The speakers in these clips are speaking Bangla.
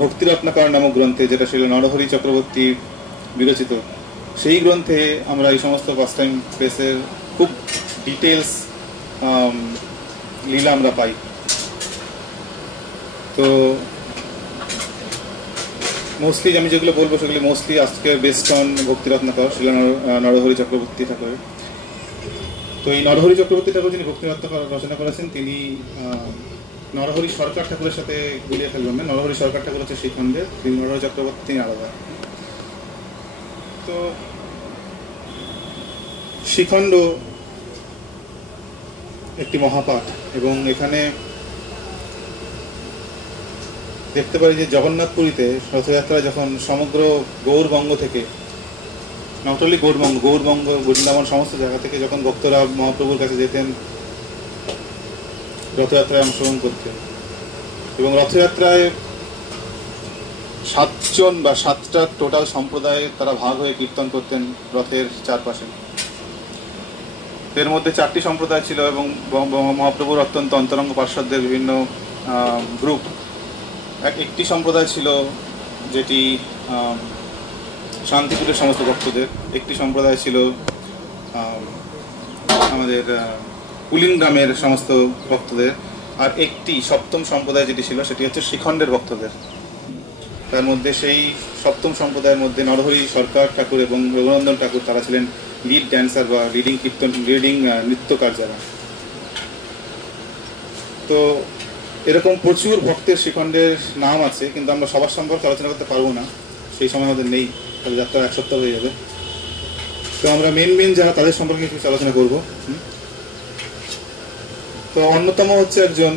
ভক্তি রত্নাকর নামক গ্রন্থে, যেটা ছিল নরহরি চক্রবর্তী বিরচিত, সেই গ্রন্থে আমরা এই সমস্ত পাস্টাইম প্রেসের খুব ডিটেলস লীলা আমরা পাই। তো মোস্টলি আমি যেগুলো বলবো সেগুলি মোস্টলি আজকে বেস্ট অন ভক্তি রত্নাকর, ছিল নরহরি চক্রবর্তী ঠাকুর। তো এই নরহরি চক্রবর্তী ঠাকুর যিনি ভক্তি রত্নাকর রচনা করেছেন, তিনি নরহরি সরকার ঠাকুরের সাথে গুলিয়ে ফেলবেন না। নরহরি সরকার ঠাকুর হচ্ছে শ্রীখণ্ডের, তিনি নরহরি চক্রবর্তী তিনি আলাদা। তো শ্রীখণ্ড একটি মহাপাঠ, এবং এখানে দেখতে পারি যে জগন্নাথ পুরীতে রথযাত্রায় যখন সমগ্র গৌরবঙ্গ থেকে, নট অনলি গৌরবঙ্গ বৃন্দাবন সমস্ত জায়গা থেকে যখন ভক্তরা মহাপ্রভুর কাছে যেতেন রথযাত্রায় অংশগ্রহণ করতে, এবং রথযাত্রায় 7 জন বা 7টা টোটাল সম্প্রদায়ে তারা ভাগ হয়ে কীর্তন করতেন রথের চারপাশে। এর মধ্যে 4টি সম্প্রদায় ছিল, এবং মহাপ্রভুর অত্যন্ত অন্তরঙ্গ পার্শ্বদের বিভিন্ন গ্রুপ। একটি সম্প্রদায় ছিল যেটি শান্তিপুরের সমস্ত ভক্তদের, একটি সম্প্রদায় ছিল আমাদের কুলিনগ্রামের সমস্ত ভক্তদের, আর একটি 7ম সম্প্রদায় যেটি ছিল সেটি হচ্ছে শ্রীখণ্ডের ভক্তদের। তার মধ্যে সেই 7ম সম্প্রদায়ের মধ্যে নরহরি সরকার ঠাকুর এবং রঘুনন্দন ঠাকুর, তারা ছিলেন লিড ড্যান্সার বা লিডিং নৃত্যকার যারা। তো এরকম প্রচুর ভক্তের শ্রীখণ্ডের নাম আছে, কিন্তু আমরা সবার সম্পর্কে আলোচনা করতে পারবো না, সেই সময় আমাদের নেই, তাহলে যাত্রা 1 সপ্তাহ হয়ে যাবে। তো আমরা মেন যারা তাদের সম্পর্কে কিছু আলোচনা করব। তো অন্যতম হচ্ছে একজন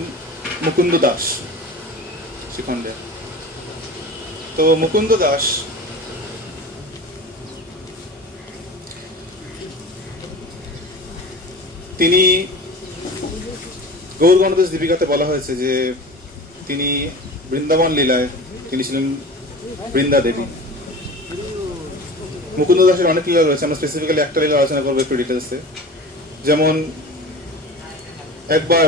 মুকুন্দ দাস শ্রীখণ্ডের। তো মুকুন্দ দাস তিনি গৌর গণদেশ দীপিকাতে বলা হয়েছে যে তিনি বৃন্দাবন লীলায় তিনি ছিলেন বৃন্দা দেবী। মুকুন্দ দাসের অনেক লীলা রয়েছে, আমরা স্পেসিফিক্যালি একটা লীলা আলোচনা করবো একটু ডিটেলসে। যেমন একবার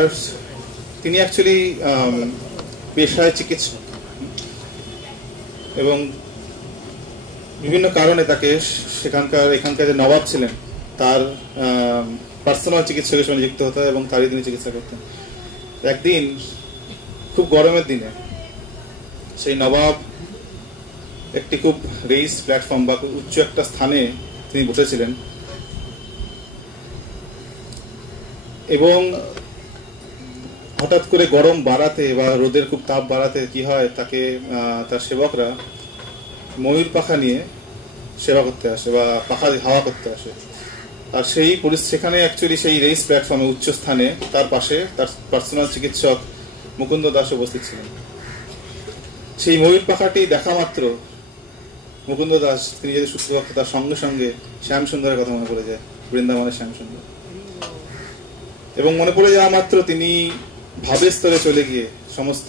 তিনি অ্যাকচুয়ালি পেশায় চিকিৎসক, এবং বিভিন্ন কারণে তাকে এখানকার যে নবাব ছিলেন তার পার্সোনাল চিকিৎসকের সঙ্গে যুক্ত হতে হয়, এবং তারই তিনি চিকিৎসা করতেন। একদিন খুব গরমের দিনে সেই নবাব একটি খুব রেইস প্ল্যাটফর্ম বা উচ্চ একটা স্থানে তিনি বসেছিলেন, এবং হঠাৎ করে গরম বাড়াতে বা রোদের খুব তাপ বাড়াতে কি হয়, তাকে তার সেবকরা ময়ূর পাখা নিয়ে সেবা করতে আসে বা পাখা হাওয়া করতে আসে। আর সেখানে অ্যাকচুয়ালি সেই রেইস প্ল্যাটফর্মে উচ্চ স্থানে তার পাশে তার পার্সোনাল চিকিৎসক মুকুন্দ দাস উপস্থিত ছিলেন। সেই ময়ূর পাখাটি দেখা মাত্র মুকুন্দ দাস, তিনি যদি শুদ্ধ ভক্ত, তার সঙ্গে সঙ্গে শ্যাম সুন্দরের কথা মনে পড়ে যায়, বৃন্দাবনের শ্যাম সুন্দর। এবং মনে পড়ে যাওয়া মাত্র তিনি ভাবের স্তরে চলে গিয়ে সমস্ত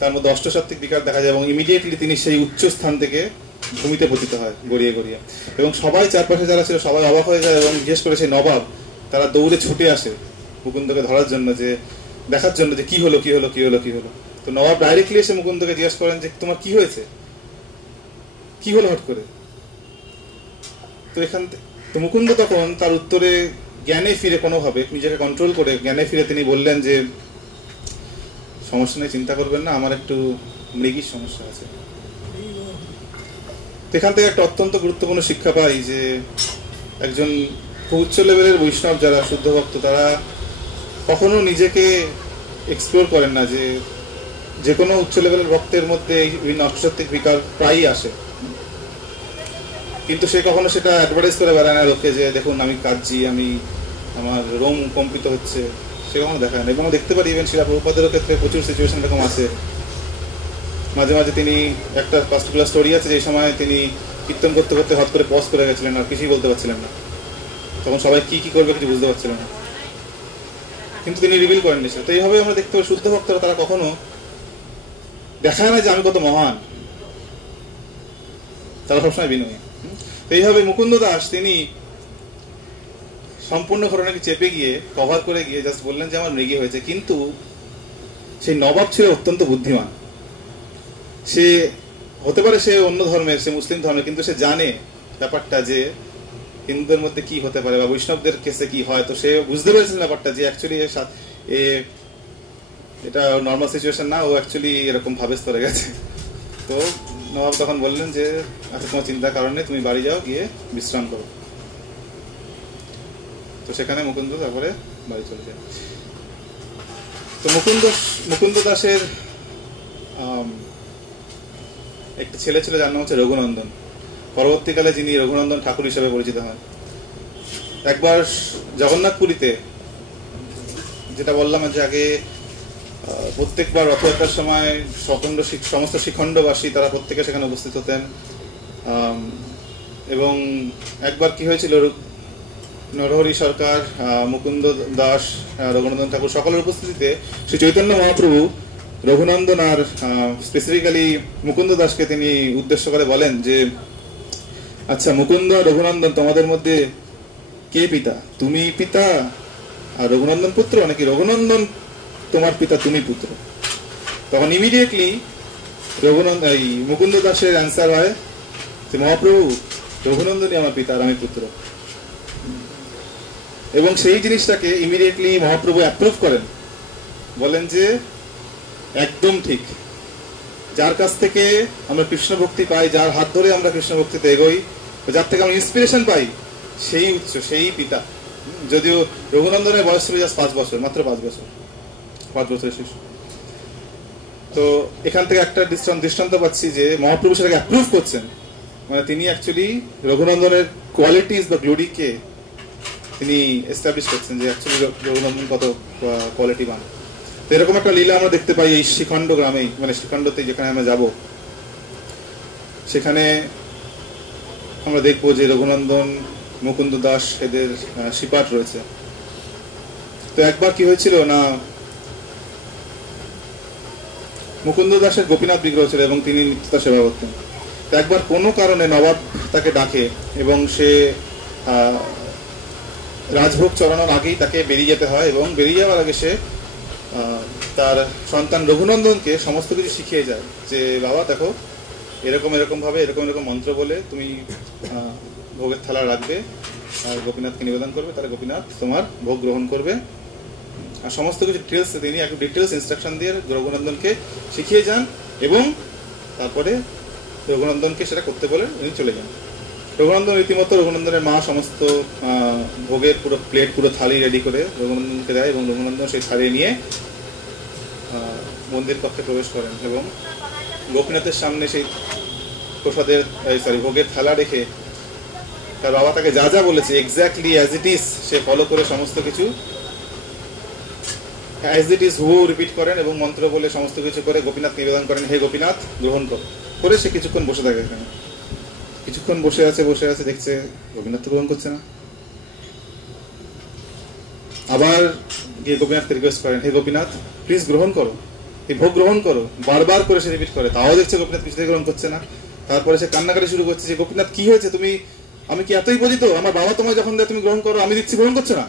তার মধ্যে অষ্টসাত্ত্বিক বিকার দেখা যায়, এবং ইমিডিয়েটলি তিনি সেই উচ্চ স্থান থেকে ভূমিতে পতিত হয় গড়িয়ে গড়িয়ে। এবং সবাই চারপাশে যারা ছিল সবাই অবাক হয়ে যায়, এবং বিশেষ করে সেই নবাব তারা দৌড়ে ছুটে আসে মুকুন্দকে ধরার জন্য, যে দেখার জন্য যে কি হলো। তো নবাব ডাইরেক্টলি এসে মুকুন্দকে জিজ্ঞেস করেন যে তোমার কি হয়েছে, কি হলো হট করে। তো মুকুন্দ তখন তার উত্তরে জ্ঞানে ফিরে, কোনোভাবে নিজেকে কন্ট্রোল করে জ্ঞানে ফিরে তিনি বললেন যে সমস্যা নেই, চিন্তা করবেন না, আমার একটু মৃগীর সমস্যা আছে। এখান থেকে একটা অত্যন্ত গুরুত্বপূর্ণ শিক্ষা পাই যে একজন উচ্চ লেভেলের বৈষ্ণব যারা শুদ্ধ ভক্ত, তারা কখনো নিজেকে এক্সপ্লোর করেন না, যে কোনো উচ্চ লেভেলের ভক্তের মধ্যে বিভিন্ন অষ্টসাত্ত্বিক বিকার প্রায়ই আসে, কিন্তু সে কখনো সেটা অ্যাডভার্টাইজ করে বেড়ায় না লোককে, যে দেখুন আমি কাঁদছি, আমার রোম কম্পিত হচ্ছে, সে কখনো দেখায় না। এবং দেখতে পারি ইভেন শিলা প্রভুপাদের ক্ষেত্রে প্রচুর সিচুয়েশন এরকম আছে। মাঝে মাঝে তিনি একটা পার্টিকুলার স্টোরি আছে, যে সময় তিনি কীর্তন করতে করতে হঠাৎ করে পজ করে গেছিলেন, আর কিছুই বলতে পারছিলেন না, তখন সবাই কি করবে কিছু বুঝতে পারছিলেন না, কিন্তু তিনি রিভিল করেননি সেটা। তো এইভাবে আমরা দেখতে পাই শুদ্ধ ভক্তরা তারা কখনো দেখায় না যে আমি কত মহান, তারা সবসময় বিনয়ী। তো এইভাবে মুকুন্দ দাস তিনি সম্পূর্ণ ঘটনাকে চেপে গিয়ে কভার করে গিয়ে জাস্ট বললেন যে আমার মৃগী হয়েছে, কিন্তু সেই নবাব ছিল অত্যন্ত বুদ্ধিমান। সে হতে পারে সে অন্য ধর্মের, সে মুসলিম ধর্মের, কিন্তু সে জানে ব্যাপারটা যে হিন্দুদের মধ্যে কি হতে পারে বা বৈষ্ণবদের কেসে কি হয়। তো সে বুঝতে পেরেছিল ব্যাপারটা যে অ্যাকচুয়ালি এটা নর্মাল সিচুয়েশন না, ও অ্যাকচুয়ালি এরকম ভাবে স্তরে গেছে। তো নবাব তখন বললেন যে আচ্ছা, তোমার চিন্তার কারণে তুমি বাড়ি যাও, গিয়ে বিশ্রাম করো। তো সেখানে মুকুন্দ তারপরে বাড়ি চলে যায়। তো মুকুন্দ দাসের একটি ছেলে ছিল যার নাম হচ্ছে রঘুনন্দন। পরবর্তীকালে যিনি রঘুনন্দন ঠাকুর হিসেবে পরিচিত হন। একবার জগন্নাথপুরীতে, যেটা বললাম যে আগে প্রত্যেকবার রথযাত্রার সময় সমস্ত শিখণ্ডবাসী তারা প্রত্যেকে সেখানে উপস্থিত হতেন। এবং একবার কি হয়েছিল, নরহরি সরকার, মুকুন্দ দাস, রঘুনন্দন ঠাকুর সকলের উপস্থিতিতে শ্রী চৈতন্য মহাপ্রভু রঘুনন্দন আর স্পেসিফিক্যালি মুকুন্দ দাসকে তিনি উদ্দেশ্য করে বলেন যে আচ্ছা মুকুন্দ, রঘুনন্দন, তোমাদের মধ্যে কে পিতা? তুমি পিতা আর রঘুনন্দন পুত্র, নাকি রঘুনন্দন তোমার পিতা তুমি পুত্র? তখন ইমিডিয়েটলি মুকুন্দ দাসের অ্যান্সার হয় যে মহাপ্রভু, রঘুনন্দনই আমার পিতা আর আমি পুত্র। এবং সেই জিনিসটাকে ইমিডিয়েটলি মহাপ্রভু অ্যাপ্রুভ করেন, বলেন যে একদম ঠিক, যার কাছ থেকে আমরা কৃষ্ণ ভক্তি পাই, যার হাত ধরে আমরা কৃষ্ণ ভক্তিতে এগোই, যার থেকে আমরা ইন্সপিরেশন পাই, সেই উৎস, সেই পিতা। যদিও রঘুনন্দনের বয়স ছিল জাস্ট 5 বছর, মাত্র 5 বছর, 5 বছরের শিশু। তো এখান থেকে একটা দৃষ্টান্ত পাচ্ছি যে মহাপ্রভু সেটাকে অ্যাপ্রুভ করছেন, মানে তিনি অ্যাকচুয়ালি রঘুনন্দনের কোয়ালিটিস বা গ্লোরিকে তিনি এস্টাবলিশ করছেন যে অ্যাকচুয়ালি রঘুনন্দন কত কোয়ালিটিবান। তো এরকম একটা লীলা আমরা দেখতে পাই এই শিখণ্ড গ্রামেই, মানে শিখণ্ডতে যেখানে আমরা যাব, সেখানে আমরা দেখবো যে রঘুনন্দন, মুকুন্দ দাস এদের শিপাট রয়েছে। তো একবার কি হয়েছিল না, মুকুন্দ দাসের গোপীনাথ বিগ্রহ ছিল এবং তিনি নিত্যতা সেবা করতেন। তো একবার কোনো কারণে নবাব তাকে ডাকে এবং সে রাজভোগ চড়ানোর আগেই তাকে বেরিয়ে যেতে হয়, এবং বেরিয়ে যাওয়ার আগে সে তার সন্তান রঘুনন্দনকে সমস্ত কিছু শিখিয়ে যায় যে বাবা দেখো, এরকম এরকম ভাবে এরকম এরকম মন্ত্র বলে তুমি ভোগের থালা রাখবে আর গোপীনাথকে নিবেদন করবে, তাহলে গোপীনাথ তোমার ভোগ গ্রহণ করবে। আর সমস্ত কিছু ডিটেলস তিনি একটু ডিটেলস ইনস্ট্রাকশন দিয়ে রঘুনন্দনকে শিখিয়ে যান, এবং তারপরে রঘুনন্দনকে সেটা করতে বলে উনি চলে যান। রঘুনন্দন রীতিমতো, রঘুনন্দনের মা সমস্ত ভোগের পুরো প্লেট, পুরো থালি রেডি করে রঘুনন্দনকে দেয়, এবং রঘুনন্দন সেই থালি নিয়ে মন্দির কক্ষে প্রবেশ করেন এবং গোপীনাথের সামনে সেই ভোগের থালা রেখে তার বাবা তাকে যা যা বলেছে exactly as it is say follow করে সমস্ত কিছু অ্যাজ ইট ইজ হুবহু রিপিট করেন এবং মন্ত্র বলে সমস্ত কিছু করে গোপীনাথ নিবেদন করেন, হে গোপীনাথ গ্রহণ করো। করে সে কিছুক্ষণ বসে থাকে এখানে, কিছুক্ষণ বসে আছে, দেখছে গোপীনাথ তো গ্রহণ করছে না। আবার গিয়ে গোপীনাথকে রিকোয়েস্ট করেন, হে গোপীনাথ প্লিজ গ্রহণ করো, এই ভোগ গ্রহণ করো। বারবার করে সে রিপিট করে, তাও দেখছে গোপীনাথ কিছুতেই গ্রহণ করছে না। তারপরে সে কান্নাকাটি শুরু করছে যে গোপীনাথ কি হয়েছে, আমি কি এতই পরিচিত, আমার বাবা তোমায় যখন দেয় তুমি গ্রহণ করো, আমি দিচ্ছি গ্রহণ করছে না,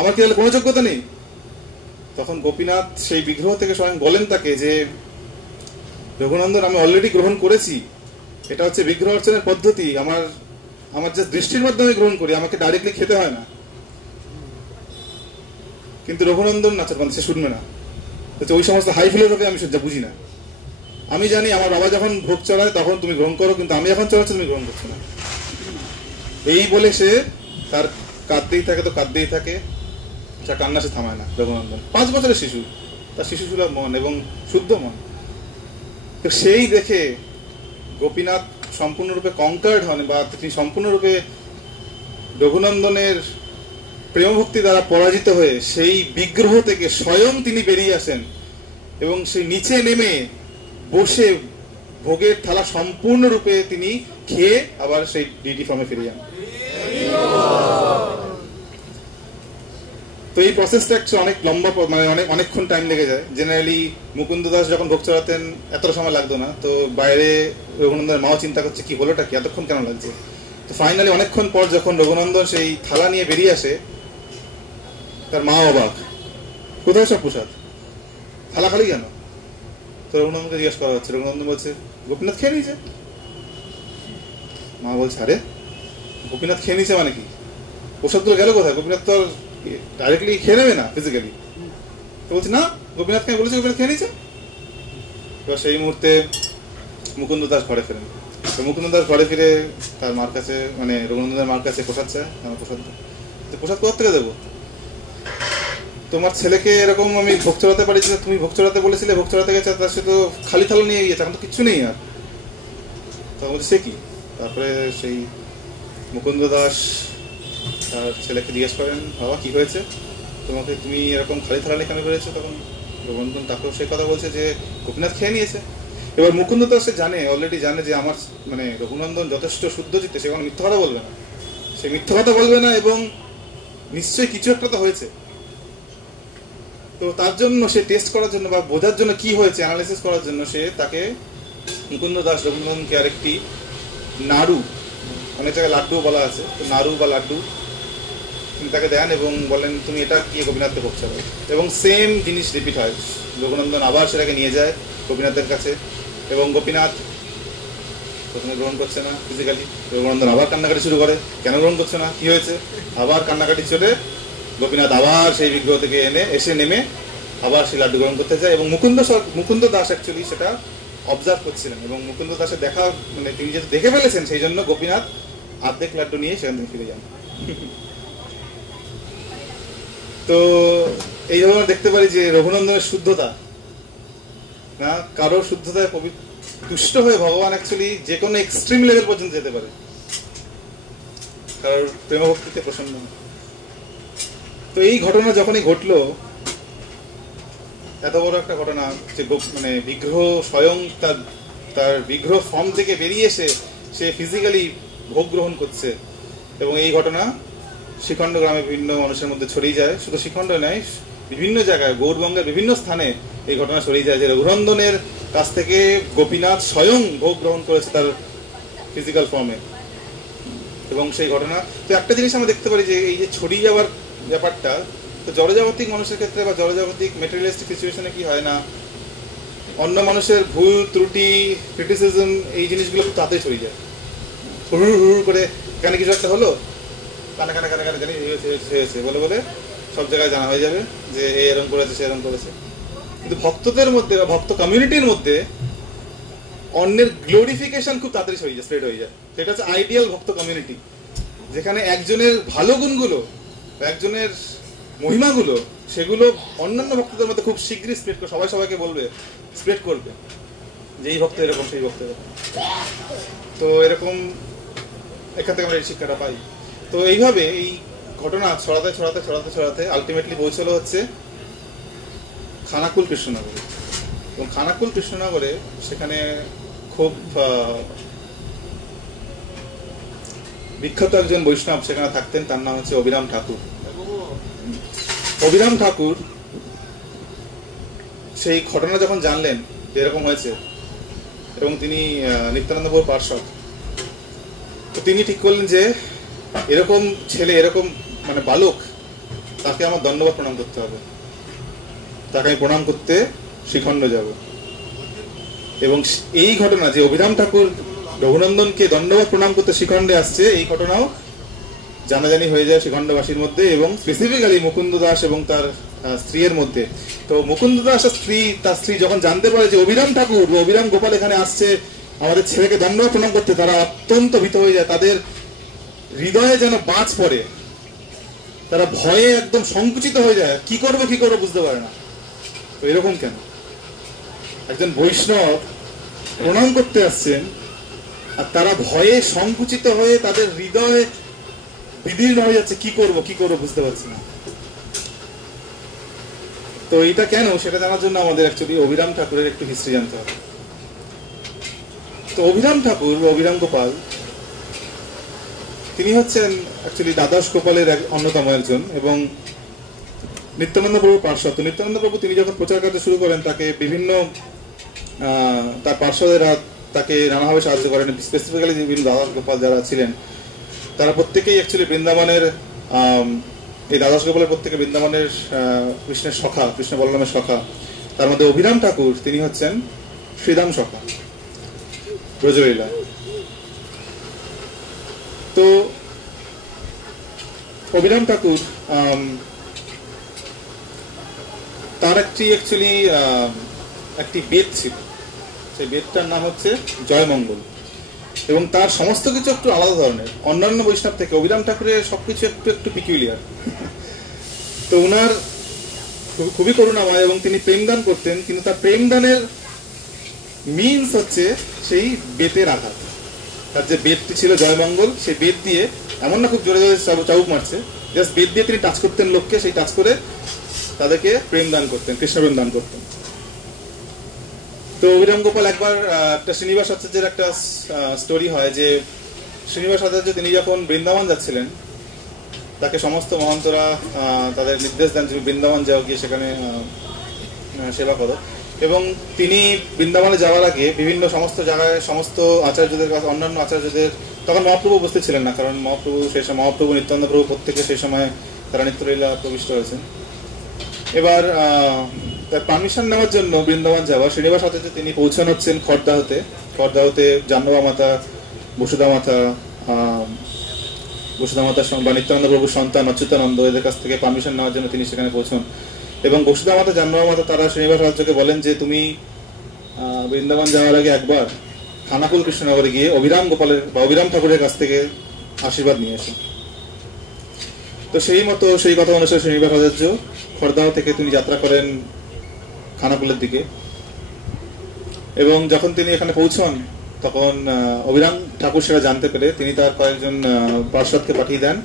আমার কি তাহলে কোনো যোগ্যতা নেই? তখন গোপীনাথ সেই বিগ্রহ থেকে স্বয়ং বলেন তাকে যে রঘুনন্দন, আমি অলরেডি গ্রহণ করেছি, এটা হচ্ছে বিগ্রহ অর্চনের পদ্ধতি, আমার যে দৃষ্টির মাধ্যমে গ্রহণ করি, আমাকে ডাইরেক্টলি খেতে হয় না। কিন্তু রঘুনন্দন নাচার সে শুনবে না, ওই সমস্ত হাই ফিলোসফি আমি সহ্য বুঝি না, আমি জানি আমার বাবা যখন ভোগ চড়ায় তখন তুমি গ্রহণ করো, কিন্তু আমি এখন চড়াচ্ছি তুমি গ্রহণ করছো না। এই বলে সে তার কাঁদতেই থাকে, সে কান্না সে থামায় না। রঘুনন্দন 5 বছরের শিশু, তার শিশুসুলভ মন এবং শুদ্ধ মন। তো সেই দেখে গোপীনাথ সম্পূর্ণরূপে কঙ্কার্ড হন, বা তিনি সম্পূর্ণরূপে রঘুনন্দনের প্রেমভক্তি দ্বারা পরাজিত হয়ে সেই বিগ্রহ থেকে স্বয়ং তিনি বেরিয়ে আসেন এবং সেই নিচে নেমে বসে ভোগের থালা সম্পূর্ণরূপে তিনি খেয়ে আবার সেই ডিটি ফর্মে ফিরে যান। তো এই প্রসেসটা অনেক লম্বা, মানে অনেকক্ষণ টাইম লেগে যায়। জেনারেলি মুকুন্দ দাস যখন ভোগ চড়াতেন এতটা সময় লাগতো না। তো বাইরে রঘুনন্দনের মাও চিন্তা করছে কি হলোটা কি, এতক্ষণ কেন লাগছে। তো ফাইনালি অনেকক্ষণ পর যখন রঘুনন্দন সেই থালা নিয়ে বেরিয়ে আসে, তার মা অবাক, কোথায় সব প্রসাদ, থালা খালি কেন? তো রঘুনন্দনকে জিজ্ঞাসা করা হচ্ছে, রঘুনন্দন বলছে গোপীনাথ খেয়ে নিয়েছে। মা বলছে আরে গোপীনাথ খেয়ে নিয়েছে মানে কি, প্রসাদগুলো গেল কোথায়? গোপীনাথ তো ডাইরেক্টলি খেয়ে নেবে না ফিজিক্যালি। তো বলছে না, গোপীনাথ খেয়ে বলেছে গোপীনাথ খেয়ে নিয়েছে। এবার সেই মুহূর্তে মুকুন্দ দাস ঘরে ফেরেন। তো মুকুন্দ দাস ঘরে ফিরে তার মার কাছে, মানে রঘুনন্দনের মার কাছে প্রসাদ চায়। আমার প্রসাদ, প্রসাদ কোথা থেকে দেবো? তোমার ছেলেকে এরকম আমি ভোগ চড়াতে পারিছি, তুমি ভোগ চড়াতে বলেছিলে, ভোগ চড়াতে গেছে, তার সে তো খালি থালা নিয়ে গিয়েছে, এখন তো কিচ্ছু নেই আর। তখন বলছে সে কি? তারপরে সেই মুকুন্দ দাস তার ছেলেকে জিজ্ঞেস করেন, বাবা কি হয়েছে তোমাকে, তুমি এরকম খালি থালা নিয়ে কেন বেরিয়েছো? তখন রঘুনন্দন তাকেও সেই কথা বলছে যে গোপীনাথ খেয়ে নিয়েছে। এবার মুকুন্দ দাস সে জানে, অলরেডি জানে যে আমার মানে রঘুনন্দন যথেষ্ট শুদ্ধ চিত্তে, সে কোনো মিথ্যা কথা বলবে না, সে মিথ্যা কথা বলবে না, এবং নিশ্চয়ই কিছু একটা তো হয়েছে। তো তার জন্য সে টেস্ট করার জন্য বা বোঝার জন্য কি হয়েছে অ্যানালাইসিস করার জন্য সে তাকে মুকুন্দ দাস রঘুনন্দনকে আরেকটি নাড়ু, অনেক জায়গায় লাড্ডু বলা আছে, তো নাড়ু বা লাড্ডু তিনি তাকে দেন এবং বলেন তুমি এটা কি গোপীনাথকে ভোগ চাও। এবং সেম জিনিস রিপিট হয়, রঘুনন্দন আবার সেটাকে নিয়ে যায় গোপীনাথের কাছে, এবং গোপীনাথ প্রথমে গ্রহণ করছে না ফিজিক্যালি। রঘুনন্দন আবার কান্নাকাটি শুরু করে, কেন গ্রহণ করছে না, কি হয়েছে? আবার কান্নাকাটি চলে গোপীনাথ আবার সেই বিগ্রহ থেকে এসে নেমে আবার সেই লাড্ডু গ্রহণ করতে যায়। এবং মুকুন্দ দাস অ্যাকচুয়ালি সেটা অবজার্ভ করছিলেন, এবং মুকুন্দ দাসের দেখা, মানে তিনি যেহেতু দেখে ফেলেছেন, সেই জন্য গোপীনাথ অর্ধেক লাড্ডু নিয়ে সেখান থেকে ফিরে যান। তো এইভাবে আমরা দেখতে পারি যে রঘুনন্দনের শুদ্ধতা, না কারোর শুদ্ধতায় তুষ্ট হয়ে ভগবান অ্যাকচুয়ালি যে কোনো এক্সট্রিম লেভেল পর্যন্ত যেতে পারে, কারোর প্রেম ভক্তিতে প্রসন্ন। তো এই ঘটনা যখনই ঘটলো, এত বড় একটা ঘটনা যে মানে বিগ্রহ স্বয়ং তার বিগ্রহ ফর্ম থেকে বেরিয়ে এসে সে ফিজিক্যালি ভোগ গ্রহণ করছে, এবং এই ঘটনা শিখণ্ড গ্রামে বিভিন্ন মানুষের মধ্যে ছড়িয়ে যায়। শুধু শিখণ্ড নয়, বিভিন্ন জায়গায় গৌরবঙ্গের বিভিন্ন স্থানে এই ঘটনা ছড়িয়ে যায় যে রঘুনন্দনের কাছ থেকে গোপীনাথ স্বয়ং ভোগ গ্রহণ করেছে তার ফিজিক্যাল ফর্মে। এবং সেই ঘটনা, তো একটা জিনিস আমরা দেখতে পারি যে এই যে ছড়িয়ে যাওয়ার ব্যাপারটা, তো জড়জাগতিক মানুষের ক্ষেত্রে বা জড়জাগতিক মেটেরিয়ালিস্টিক সিচুয়েশনে কি হয় না, অন্য মানুষের ভুল ত্রুটি ক্রিটিসিজম এই জিনিসগুলো খুব তাড়াতাড়ি ছড়িয়ে যায়, হুড় হুড় করে এখানে কিছু একটা হলো, কানে কানে কানে কানে জানি হয়েছে বলে বলে সব জায়গায় জানা হয়ে যাবে যে এরকম করেছে সে এরকম করেছে। কিন্তু ভক্তদের মধ্যে বা ভক্ত কমিউনিটির মধ্যে অন্যের গ্লোরিফিকেশন খুব তাড়াতাড়ি ছড়িয়ে যায়, স্প্রেড হয়ে যায়। সেটা হচ্ছে আইডিয়াল ভক্ত কমিউনিটি, যেখানে একজনের ভালো গুণগুলো, একজনের মহিমাগুলো, সেগুলো অন্যান্য ভক্তদের মধ্যে খুব শীঘ্রই স্প্রেড করে, সবাই সবাইকে বলবে, স্প্রেড করবে যে এই ভক্ত এরকম, সেই ভক্ত এরকম। তো এরকম এখান থেকে আমরা এই শিক্ষাটা পাই। তো এইভাবে এই ঘটনা ছড়াতে ছড়াতে ছড়াতে ছড়াতে আলটিমেটলি পৌঁছলো হচ্ছে খানাকুল কৃষ্ণনগরে। এবং খানাকুল কৃষ্ণনগরে সেখানে খুব বিখ্যাত একজন বৈষ্ণব সেখানে থাকতেন, তার নাম হচ্ছে অবিরাম ঠাকুর। অবিরাম ঠাকুর সেই ঘটনা যখন জানলেন যে এরকম হয়েছে, এবং তিনি নিত্যানন্দ প্রভুর পার্ষদ, তো তিনি ঠিক করলেন যে এরকম ছেলে, এরকম মানে বালক, তাকে আমার দণ্ডবত প্রণাম করতে হবে, তাকে আমি প্রণাম করতে শ্রীখণ্ড যাব। এবং এই ঘটনা যে অভিরাম ঠাকুর রঘুনন্দনকে দণ্ডবত প্রণাম করতে শ্রীখণ্ডে আসছে, এই ঘটনাও জানাজানি হয়ে যায় শ্রীখণ্ডবাসীর মধ্যে, এবং স্পেসিফিক্যালি মুকুন্দ দাস এবং তার স্ত্রীর মধ্যে। তো মুকুন্দ দাস তার স্ত্রী যখন জানতে পারে যে অভিরাম ঠাকুর, অভিরাম গোপাল এখানে আসছে আমাদের ছেলেকে দণ্ডবত প্রণাম করতে, তারা অত্যন্ত ভীত হয়ে যায়, তাদের হৃদয়ে যেন বাজ পড়ে, তারা ভয়ে একদম সংকুচিত হয়ে যায়, কি করবো বুঝতে পারে না। তো এরকম কেন? একজন বৈষ্ণব প্রণাম করতে আসছেন, আর তারা ভয়ে সংকুচিত হয়ে তাদের হৃদয় বিদীর্ণ হয়ে যাচ্ছে, কি করব বুঝতে পারছি না। তো এটা কেন, সেটা জানার জন্য আমাদের অ্যাকচুয়ালি অভিরাম ঠাকুরের একটু হিস্ট্রি জানতে হবে। তো অভিরাম ঠাকুর, অভিরাম গোপাল, তিনি হচ্ছেন অ্যাকচুয়ালি দ্বাদশ গোপালের অন্যতম একজন, এবং নিত্যানন্দ প্রভুর পার্শ্বদ। নিত্যানন্দ প্রভু তিনি যখন প্রচার করতে শুরু করেন, তাকে বিভিন্ন তার পার্শ্বদেরা তাকে নানাভাবে সাহায্য করেন। স্পেসিফিক্যালি বিভিন্ন দ্বাদশ গোপাল যারা ছিলেন, তারা প্রত্যেকেই অ্যাকচুয়ালি বৃন্দাবনের এই দ্বাদশ গোপালের প্রত্যেকে বৃন্দাবনের কৃষ্ণের সখা, কৃষ্ণ বলরামের সখা। তার মধ্যে অভিরাম ঠাকুর তিনি হচ্ছেন শ্রীদাম সখা ব্রজলীলা। তো অভিরাম ঠাকুর তার একটি বেদ ছিল, সেই বেদটার নাম হচ্ছে জয়মঙ্গল, এবং তার সমস্ত কিছু একটু আলাদা ধরনের। অন্যান্য বৈষ্ণব থেকে অভিরাম ঠাকুরের সবকিছু একটু একটু পিকুলিয়ার। তো উনার খুবই করুণাময় এবং তিনি প্রেমদান করতেন, কিন্তু তার প্রেমদানের মিনস হচ্ছে সেই বেতের আঘাত। তার যে বেদটি ছিল জয়মঙ্গল, সেই বেদ দিয়ে এমন না খুব জোরে জোরে চাবুক মারছে, জাস্ট বেদ দিয়ে তিনি টাচ করতেন লোককে, সেই টাচ করে তাদেরকে প্রেম দান করতেন, কৃষ্ণ প্রেম দান করতেন। তো অভিরাম গোপাল একবার একটা শ্রীনিবাস আচার্যের একটা স্টোরি হয় যে শ্রীনিবাস আচার্য তিনি যখন বৃন্দাবন যাচ্ছিলেন, তাকে সমস্ত মহান্তরা তাদের নির্দেশ দেন তুমি বৃন্দাবন যাও, গিয়ে সেখানে সেবা করো। এবং তিনি বৃন্দাবনে যাওয়ার আগে বিভিন্ন সমস্ত জায়গায় সমস্ত আচার্যদের কাছে, অন্যান্য আচার্যদের, তখন মহাপ্রভু উপস্থিত ছিলেন না, কারণ মহাপ্রভু সেই সময় মহাপ্রভু নিত্যানন্দ প্রভু প্রত্যেকে সেই সময় তারা নিত্যলীলা প্রবিষ্ট হয়েছেন। এবার তার পারমিশন নেওয়ার জন্য বৃন্দাবন যাওয়া শ্রীনিবাস আচার্য তিনি পৌঁছান হচ্ছেন খর্দা হতে জাহ্নবা মাতা, বসুধা মাতা বা নিত্যানন্দ প্রভুর সন্তান অচ্যুতানন্দ, এদের কাছ থেকে পারমিশন নেওয়ার জন্য তিনি সেখানে পৌঁছন। এবং বসুধা মাতা, জাহ্নবা মাতা তারা শ্রীনিবাস আচার্যকে বলেন যে তুমি বৃন্দাবন যাওয়ার আগে একবার খানাকুল কৃষ্ণনগরে গিয়ে অভিরাম গোপালের বা অভিরাম ঠাকুরের কাছ থেকে আশীর্বাদ নিয়ে এসো। তো সেই কথা অনুসারে শ্রীনিবাস আচার্য খড়দাহ থেকে তিনি যাত্রা করেন খানাকুলের দিকে, এবং যখন তিনি এখানে পৌঁছন তখন অভিরাম ঠাকুর সেটা জানতে পেরে তিনি তার কয়েকজন পার্ষদকে পাঠিয়ে দেন।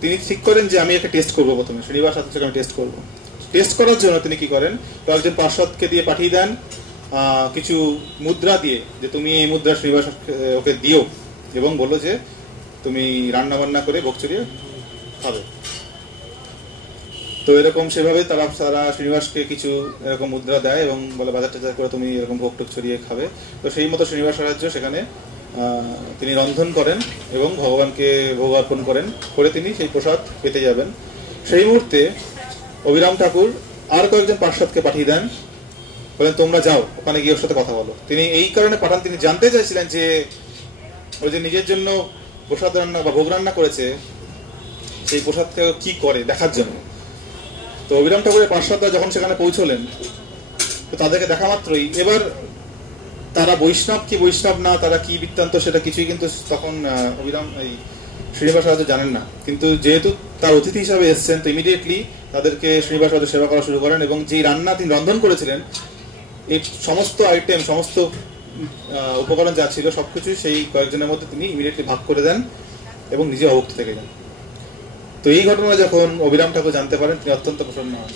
তিনি ঠিক করেন যে আমি একটা টেস্ট করবো, প্রথমে শ্রীনিবাস আচার্যকে আমি টেস্ট করবো। টেস্ট করার জন্য তিনি কি করেন, কয়েকজন পার্ষদকে দিয়ে পাঠিয়ে দেন কিছু মুদ্রা দিয়ে, যে তুমি এই মুদ্রা শ্রীনিবাস ওকে দিও এবং বলো যে তুমি রান্না বান্না করে ভোগ চড়িয়ে খাবে। তো এরকম সেভাবে তারা শ্রীনিবাসকে কিছু এরকম মুদ্রা দেয় এবং বলে বাজার টাজার করে তুমি এরকম ভোগ টোক ছড়িয়ে খাবে। তো সেই মতো শ্রীনিবাস আচার্য সেখানে তিনি রন্ধন করেন এবং ভগবানকে ভোগ অর্পণ করে তিনি সেই প্রসাদ পেতে যাবেন। সেই মুহূর্তে অভিরাম ঠাকুর আর কয়েকজন পার্ষদকে পাঠিয়ে দেন, বলেন তোমরা যাও ওখানে গিয়ে ওর সাথে কথা বলো। তিনি এই কারণে পাঠান, তিনি জানতে চাইছিলেন যে ওই যে নিজের জন্য প্রসাদ রান্না বা ভোগ রান্না করেছে সেই প্রসাদকে কি করে দেখার জন্য। তো অভিরাম ঠাকুরের পার্ষদরা যখন সেখানে পৌঁছলেন, তো তাদেরকে দেখা মাত্রই, এবার তারা বৈষ্ণব কি বৈষ্ণব না, তারা কি বৃত্তান্ত সেটা কিছুই কিন্তু তখন শ্রীনিবাস আচার্য জানেন না। কিন্তু যেহেতু তার অতিথি হিসাবে এসছেন, তো ইমিডিয়েটলি তাদেরকে শ্রীনিবাস আচার্য সেবা করা শুরু করেন, এবং যেই রান্না তিনি রন্ধন করেছিলেন এই সমস্ত আইটেম, সমস্ত উপকরণ যা ছিল সবকিছু সেই কয়েকজনের মধ্যে তিনি ইমিডিয়েটলি ভাগ করে দেন এবং নিজে অভুক্ত থেকে যান। তো এই ঘটনা যখন অভিরাম ঠাকুর জানতে পারেন, তিনি অত্যন্ত প্রসন্ন হন,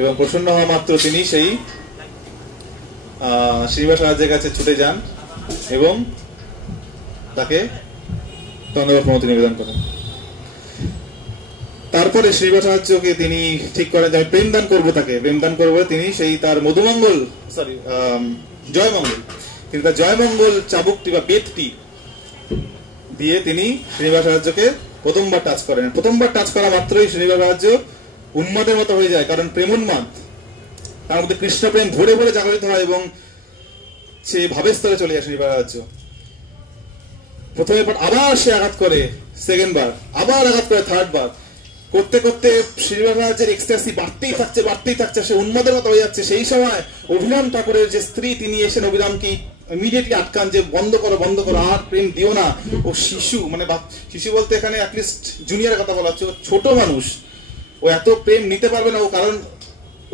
এবং প্রসন্ন হওয়া মাত্র তিনি সেই শ্রীনিবাস আচার্যের কাছে ছুটে যান এবং তাকে দণ্ডবত প্রণতি নিবেদন করেন। তারপরে শ্রীনিবাস আচার্যকে তিনি ঠিক করেন যে আমি প্রেমদান করবো, তাকে প্রেমদান করবো। তিনি সেই তার জয়মঙ্গল, তিনি তার জয়মঙ্গল চাবুকটি বা বেতটি দিয়ে তিনি শ্রীনিবাস আচার্যকে প্রথমবার টাচ করেন। প্রথমবার টাচ করা মাত্রই শ্রীনিবাস আচার্য উন্মাদের মতো হয়ে যায়, কারণ প্রেমোন্মাদ, তার মধ্যে কৃষ্ণ প্রেম ভরে ভরে জাগরিত হয় এবং সে ভাবের স্তরে চলে যায়। শ্রীনিবাস আচার্য প্রথমে আবার সে আঘাত করে, সেকেন্ড বার আবার আঘাত করে, থার্ড বার করতে করতে শ্রীনিবাস আচার্যের এক্সট্যাসি বাড়তেই থাকছে, সে উন্মাদের মতো হয়ে যাচ্ছে। সেই সময় অভিরাম ঠাকুরের যে স্ত্রী তিনি এসেন অভিরামকে ইমিডিয়েটলি আটকান যে বন্ধ করো আর প্রেম দিও না। ও শিশু, মানে শিশু বলতে এখানে অ্যাটলিস্ট জুনিয়রের কথা বলা হচ্ছে, ও ছোট মানুষ, ও এত প্রেম নিতে পারবে না। ও কারণ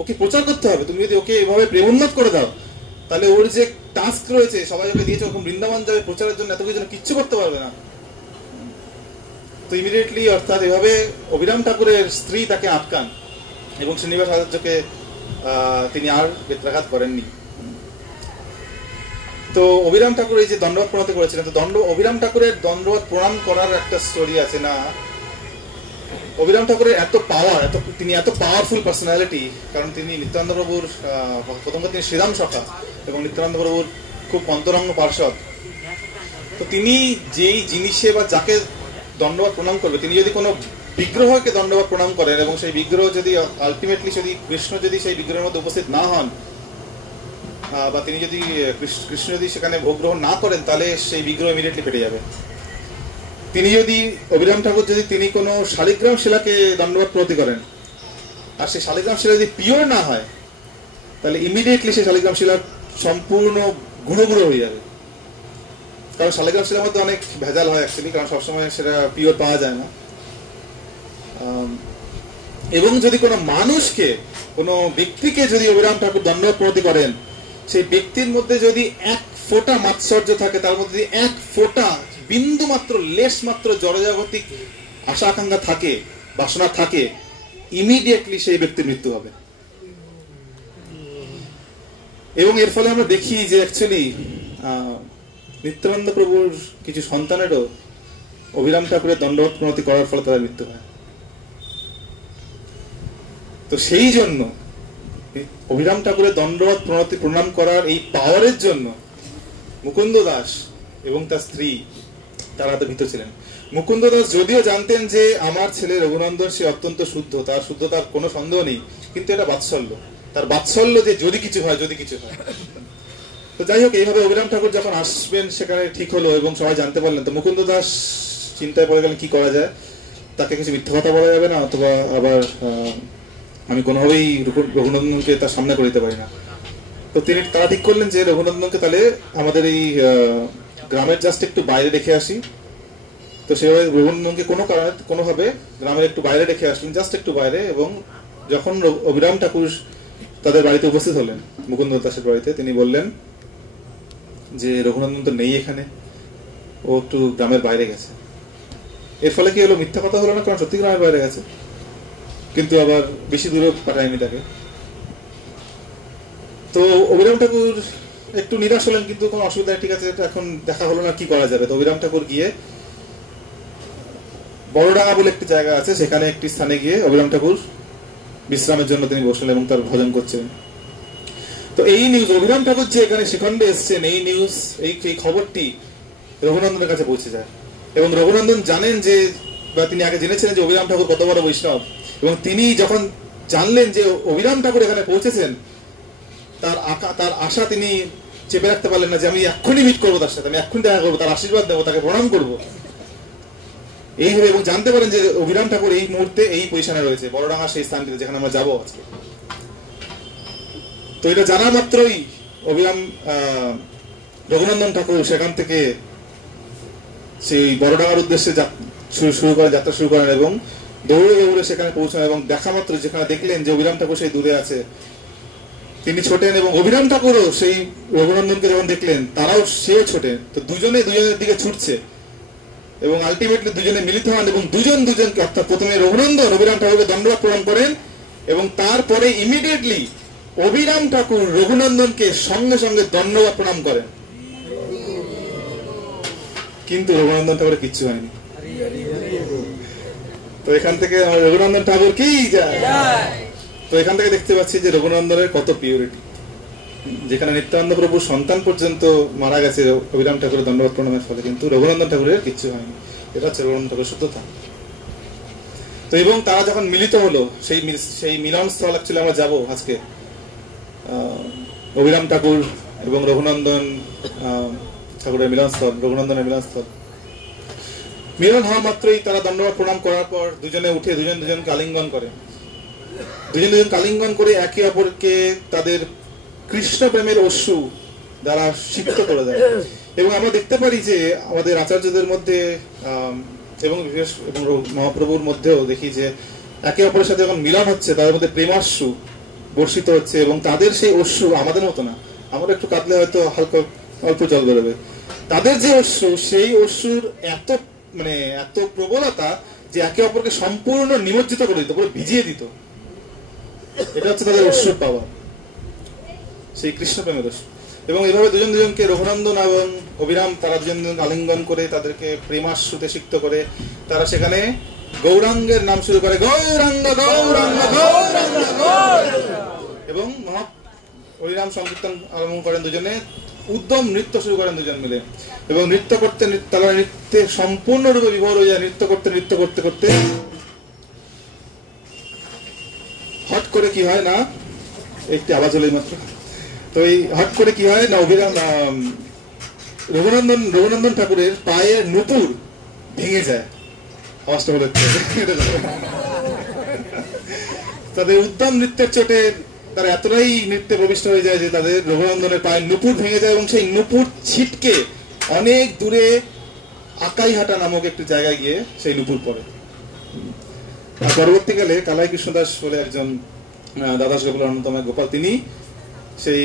ওকে প্রচার করতে হবে, তুমি যদি ওকে এভাবে প্রেমোন্মাদ করে দাও তাহলে ওর যে টাস্ক রয়েছে সবাই ওকে দিয়েছে, ওরকম বৃন্দাবন যাবে প্রচারের জন্য, এত কিছু কিচ্ছু করতে পারবে না। তো ইমিডিয়েটলি অর্থাৎ এভাবে অভিরাম ঠাকুরের স্ত্রী তাকে আটকান এবং শ্রীনিবাস আচার্যকে তিনি আর বেত্রাঘাত করেননি। তো অভিরাম ঠাকুর এই যে দণ্ডবত প্রণতি করেছিলেন, তো অভিরাম ঠাকুরের দণ্ডবত প্রণাম করার একটা স্টোরি আছে না। অভিরাম ঠাকুরের এত পাওয়ার, তিনি এত পাওয়ারফুল পার্সোনালিটি, কারণ তিনি নিত্যানন্দ প্রভুর প্রথমত তিনি শ্রীরাম সখা এবং নিত্যানন্দ প্রভুর খুব অন্তরঙ্গ পার্ষদ। তো তিনি যেই জিনিসে বা যাকে দণ্ডবত প্রণাম করবে, তিনি যদি কোনো বিগ্রহকে দণ্ডবত প্রণাম করেন এবং সেই বিগ্রহ যদি আলটিমেটলি যদি কৃষ্ণ যদি সেই বিগ্রহের মধ্যে উপস্থিত না হন, বা তিনি যদি কৃষ্ণ যদি সেখানে ভোগ গ্রহণ না করেন, তাহলে সেই বিগ্রহ ইমিডিয়েটলি ফেটে যাবে। তিনি যদি অভিরাম ঠাকুর যদি তিনি কোনো শালিগ্রাম শিলাকে দণ্ডবত প্রণতি করেন, আর সেই শালিগ্রাম শিলা যদি পিওর না হয়, তাহলে ইমিডিয়েটলি সেই শালিগ্রাম শিলা সম্পূর্ণ গুঁড়ো গুঁড়ো হয়ে যাবে। কারণ শালিগ্রাম শিলার মধ্যে অনেক ভেজাল হয় অ্যাকচুয়ালি, কারণ সবসময় সেটা পিওর পাওয়া যায় না। এবং যদি কোনো মানুষকে, কোনো ব্যক্তিকে যদি অভিরাম ঠাকুর দণ্ডবত প্রণতি করেন, সেই ব্যক্তির মধ্যে যদি এক ফোঁটা মাৎসর্য থাকে, তার মধ্যে যদি এক ফোঁটা বিন্দু মাত্র লেশ মাত্র জড়জাগতিক আশা আকাঙ্ক্ষা থাকে, বাসনা থাকে, ইমিডিয়েটলি সেই ব্যক্তির মৃত্যু হবে। এবং এর ফলে আমরা দেখি যে অ্যাকচুয়ালি নিত্যানন্দ প্রভুর কিছু সন্তানেরও অভিরাম ঠাকুরের দণ্ডবত প্রণতি করার ফলে তাদের মৃত্যু হয়। তো সেই জন্য অভিরাম ঠাকুরের দণ্ডবত প্রণতি প্রণাম করার এই পাওয়ারের জন্য মুকুন্দ দাস এবং তার স্ত্রী তারা তো ভীত ছিলেন। মুকুন্দ দাস যদিও জানতেন যে আমার ছেলে রঘুনন্দন সে অত্যন্ত শুদ্ধ, তার শুদ্ধতার কোনো সন্দেহ নেই, কিন্তু এটা বাৎসল্য, তার বাৎসল্য যে যদি কিছু হয়, যদি কিছু হয়। তো যাই হোক, এইভাবে অভিরাম ঠাকুর যখন আসবেন সেখানে ঠিক হলো এবং সবাই জানতে পারলেন, তো মুকুন্দ দাস চিন্তায় পড়ে গেলেন কি করা যায়, তাকে কিছু মিথ্যা কথা বলা যাবে না, অথবা আবার আমি কোনোভাবেই রঘুনন্দনকে তার সামনে করে দিতে পারি না। তো তারা ঠিক করলেন যে রঘুনন্দনকে তাহলে আমাদের এই গ্রামের জাস্ট একটু বাইরে রেখে আসি। তো সেভাবে রঘুনন্দনকে কোনোভাবে গ্রামের একটু বাইরে রেখে আসলেন, জাস্ট একটু বাইরে। এবং যখন অভিরাম ঠাকুর তাদের বাড়িতে উপস্থিত হলেন, মুকুন্দ দাসের বাড়িতে, তিনি বললেন যে রঘুনন্দন তো নেই এখানে, ও একটু গ্রামের বাইরে গেছে। এর ফলে কি হলো, মিথ্যা কথা হলো না, কারণ সত্যি গ্রামের বাইরে গেছে, কিন্তু আবার বেশি দূরে পাঠায়নি তাকে। তো অভিরাম ঠাকুর একটু নিরাশ হলেন, কিন্তু কোনো অসুবিধা নেই, ঠিক আছে, এখন দেখা হলো না, কি করা যাবে। তো অভিরাম ঠাকুর গিয়ে বড়ডাঙ্গা বলে একটি জায়গা আছে, সেখানে একটি স্থানে গিয়ে অভিরাম ঠাকুর বিশ্রামের জন্য তিনি বসলেন এবং তার ভজন করছিলেন। তো এই নিউজ, অভিরাম ঠাকুর যে এখানে শিখণ্ডে এসছেন, এই নিউজ, এই খবরটি রঘুনন্দনের কাছে পৌঁছে যায়। এবং রঘুনন্দন জানেন যে, বা তিনি আগে জেনেছিলেন যে অভিরাম ঠাকুর কত বড় বৈষ্ণব, এবং তিনি যখন জানলেন যে অভিরাম ঠাকুর এখানে পৌঁছেছেন, তার আশা তিনি চেপে রাখতে পারলেন না যে আমি এক্ষুনি মিট করবো তার সাথে, আমি এক্ষুনি দেখা করবো, তার আশীর্বাদ দেবো, তাকে প্রণাম করবো এইভাবে। এবং জানতে পারেন যে অভিরাম ঠাকুর এই মুহূর্তে এই পজিশনে রয়েছে, বড়ডাঙ্গা সেই স্থানটিতে যেখানে আমরা যাবো আজকে। তো এটা জানা মাত্রই রঘুনন্দন ঠাকুর সেখান থেকে সেই বড়ডাঙ্গার উদ্দেশ্যে যাত্রা শুরু করেন এবং দৌড়ে দৌড়ে সেখানে পৌঁছান। এবং দেখা মাত্র যেখানে দেখলেন যে অভিরাম ঠাকুর সেই দূরে আছে, তিনি ছোটেন। এবং অভিরাম ঠাকুরও সেই রঘুনন্দনকে যখন দেখলেন, সেও ছোটেন। তো দুজনের দিকে ছুটছে এবং আলটিমেটলি দুজনে মিলিত হন এবং দুজনকে, অর্থাৎ প্রথমে রঘুনন্দন অভিরাম ঠাকুরকে দণ্ডবত প্রণাম করেন এবং তারপরে ইমিডিয়েটলি অভিরাম ঠাকুর রঘুনন্দনকে সঙ্গে সঙ্গে দণ্ডবত প্রণাম করেন। কিন্তু রঘুনন্দন ঠাকুরের কিচ্ছু হয়নি। তো এখান থেকে রঘুনন্দন ঠাকুর কি যায়। তো এখান থেকে দেখতে পাচ্ছি যে রঘুনন্দনের কত পিউরিটি, যেখানে নিত্যানন্দ প্রভুর সন্তান পর্যন্ত মারা গেছে অভিরাম ঠাকুরের দণ্ডবত প্রণামের ফলে, কিন্তু রঘুনন্দন ঠাকুরের কিচ্ছু হয়নি। এটা হচ্ছে রঘুনন্দন ঠাকুরের শুদ্ধতা। তো এবং তারা যখন মিলিত হলো, সেই মিলন স্থল অ্যাকচুয়ালি আমরা যাবো আজকে, অভিরাম ঠাকুর এবং রঘুনন্দন ঠাকুরের মিলনস্থল, রঘুনন্দনের মিলনস্থল। মিলন হওয়া মাত্রই তারা দণ্ডবত প্রণাম করার পর দুজনে উঠে দুজনকে আলিঙ্গন করে, দুজনকে আলিঙ্গন করে একে অপরকে তাদের কৃষ্ণ প্রেমের অশ্রু দ্বারা সিক্ত করে দেয়। এবং আমরা দেখতে পারি যে আমাদের আচার্যদের মধ্যে এবং বিশেষ এবং মহাপ্রভুর মধ্যেও দেখি যে একে অপরের সাথে যখন মিলন হচ্ছে, তাদের মধ্যে প্রেমাশ্রু বর্ষিত হচ্ছে। এবং তাদের সেই অশ্রু আমাদের মতো না, আমরা একটু কাঁদলে হয়তো হালকা অল্প জল বেরোবে, তাদের যে অশ্রু, সেই অশ্রুর এত প্রবলতা যে একে অপরকে সম্পূর্ণ নিমজ্জিত করে দিত, পুরো ভিজিয়ে দিত। এটা হচ্ছে তাদের অশ্রুর পাওয়া, সেই কৃষ্ণ প্রেমের অশ্রু। এবং এইভাবে দুজনকে রঘুনন্দন এবং অভিরাম তারা দুজনকে আলিঙ্গন করে তাদেরকে প্রেমাশ্রুতে সিক্ত করে তারা সেখানে গৌরাঙ্গের নাম শুরু করে, গৌরাঙ্গ গৌরাঙ্গ গৌরাঙ্গ গৌরাঙ্গ। এবং হরিনাম সংকীর্তন আরম্ভ করেন দুজনে, উদ্যম নৃত্য শুরু করেন দুজন মিলে। এবং নৃত্য করতে তারা নৃত্যে সম্পূর্ণরূপে বিভোর হয়ে যায়। নৃত্য করতে করতে কি হয় না, একটি আওয়াজ হলো মাত্র, তো এই হট করে কি হয় না, রঘুনন্দন ঠাকুরের পায়ের নুপুর ভেঙে যায়, আওয়াজটা হলো তাদের উদ্যম নৃত্যের চোটে তারা এতটাই নৃত্যে প্রবিষ্ট হয়ে যায় যে তাদের রঘুনন্দনের পায়ের নুপুর ভেঙে যায় এবং সেই নুপুর ছিটকে অনেক দূরে আকাইহাটা নামক একটি জায়গায় গিয়ে সেই নুপুর পড়ে। আর পরবর্তীকালে কালাই কৃষ্ণদাস বলে একজন দ্বাদশ গোপালের অন্যতম গোপাল, তিনি সেই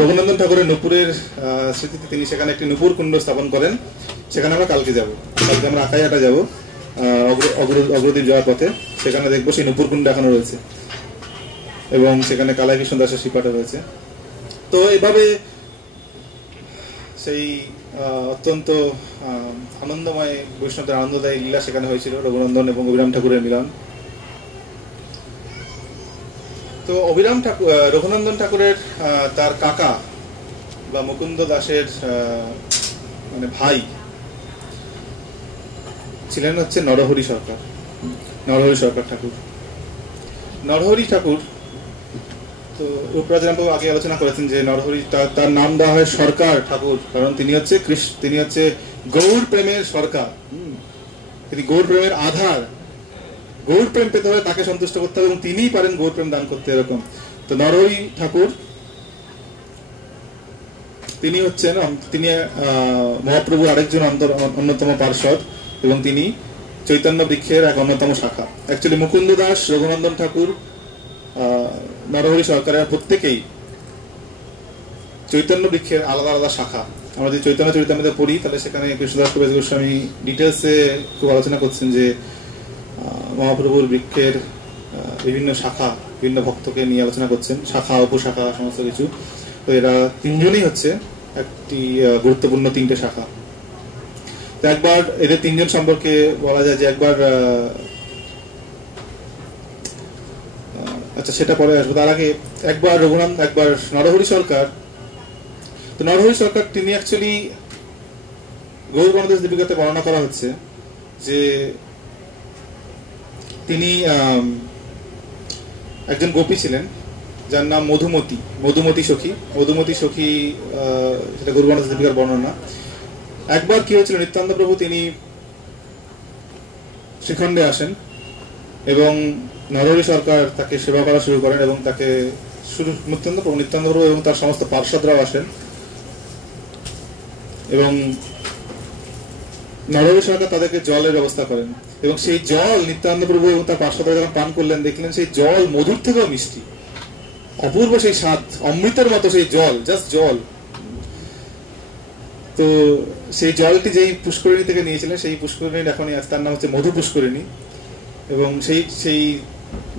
রঘুনন্দন ঠাকুরের নুপুরের স্মৃতিতে তিনি সেখানে একটি নুপুর কুণ্ড স্থাপন করেন। সেখানে আমরা কালকে আমরা আকাইহাটা যাবো, অগ্রদ্বীপ যাওয়ার পথে, সেখানে দেখবো সেই নুপুর কুণ্ড এখনো রয়েছে এবং সেখানে কালাই কৃষ্ণদাসের শিপাটা রয়েছে। তো এভাবে সেই অত্যন্ত আনন্দময় বৈষ্ণবদের আনন্দদায়ী লীলা সেখানে হয়েছিল, রঘুনন্দন এবং অভিরাম ঠাকুরের মিলন। তো রঘুনন্দন ঠাকুরের তার কাকা বা মুকুন্দ দাসের মানে ভাই ছিলেন হচ্ছে নরহরি সরকার ঠাকুর। নরহরি ঠাকুর, তো রূপরাজরামবাবু আগে আলোচনা করেছেন যে নরহরি, তার নাম দেওয়া হয় সরকার ঠাকুর, কারণ তিনি হচ্ছে গৌর প্রেমের সরকার, তিনি গৌর প্রেমের আধার। গৌর প্রেম পেতে হলে তাকে সন্তুষ্ট করতে হবে এবং তিনিই পারেন গৌর প্রেম দান করতে, এরকম। তো নরহরি ঠাকুর তিনি মহাপ্রভুর আরেকজন অন্যতম পার্ষদ এবং তিনি চৈতন্য বৃক্ষের এক অন্যতম শাখা। অ্যাকচুয়ালি মুকুন্দ দাস, রঘুনন্দন ঠাকুর, নরহরি সরকারের প্রত্যেকেই চৈতন্য বৃক্ষের আলাদা আলাদা শাখা। আমরা যদি চৈতন্য চরিতামৃত পড়ি তাহলে সেখানে কৃষ্ণদাস কবিরাজ গোস্বামী ডিটেলসে খুব আলোচনা করছেন যে মহাপ্রভুর বৃক্ষের বিভিন্ন শাখা, বিভিন্ন ভক্তকে নিয়ে আলোচনা করছেন, শাখা উপশাখা সমস্ত কিছু। তো এরা তিনজনই হচ্ছে একটি গুরুত্বপূর্ণ তিনটে শাখা। তো একবার এদের তিনজন সম্পর্কে বলা যায় যে একবার, আচ্ছা সেটা পরে আসবো, তার আগে একবার নরহরি সরকার। তো নরহরি সরকার তিনি অ্যাকচুয়ালি গৌর গণদেশ দীপিকাতে বর্ণনা করা হচ্ছে যে তিনি একজন গোপী ছিলেন যার নাম মধুমতি সখী, সেটা গৌর গণদেশ দীপিকার বর্ণনা। একবার কি হয়েছিল, নিত্যানন্দ প্রভু তিনি শ্রীখণ্ডে আসেন এবং নরহরি সরকার তাকে সেবা করা শুরু করেন এবং তাকে নিত্যানন্দ প্রভু এবং তার সমস্ত পার্ষদরাও আসেন এবং নরহরি সরকার তাদেরকে জলের ব্যবস্থা করেন এবং সেই জল নিত্যানন্দ প্রভু এবং তার পার্ষদরা যখন পান করলেন দেখলেন সেই জল মধুর থেকেও মিষ্টি, অপূর্ব সেই স্বাদ, অমৃতের মতো সেই জল, জাস্ট জল। তো সেই জলটি যেই পুষ্করিণী থেকে নিয়েছিলেন সেই পুষ্করিণীর এখনই আছে, তার নাম হচ্ছে মধু পুষ্করিণী এবং সেই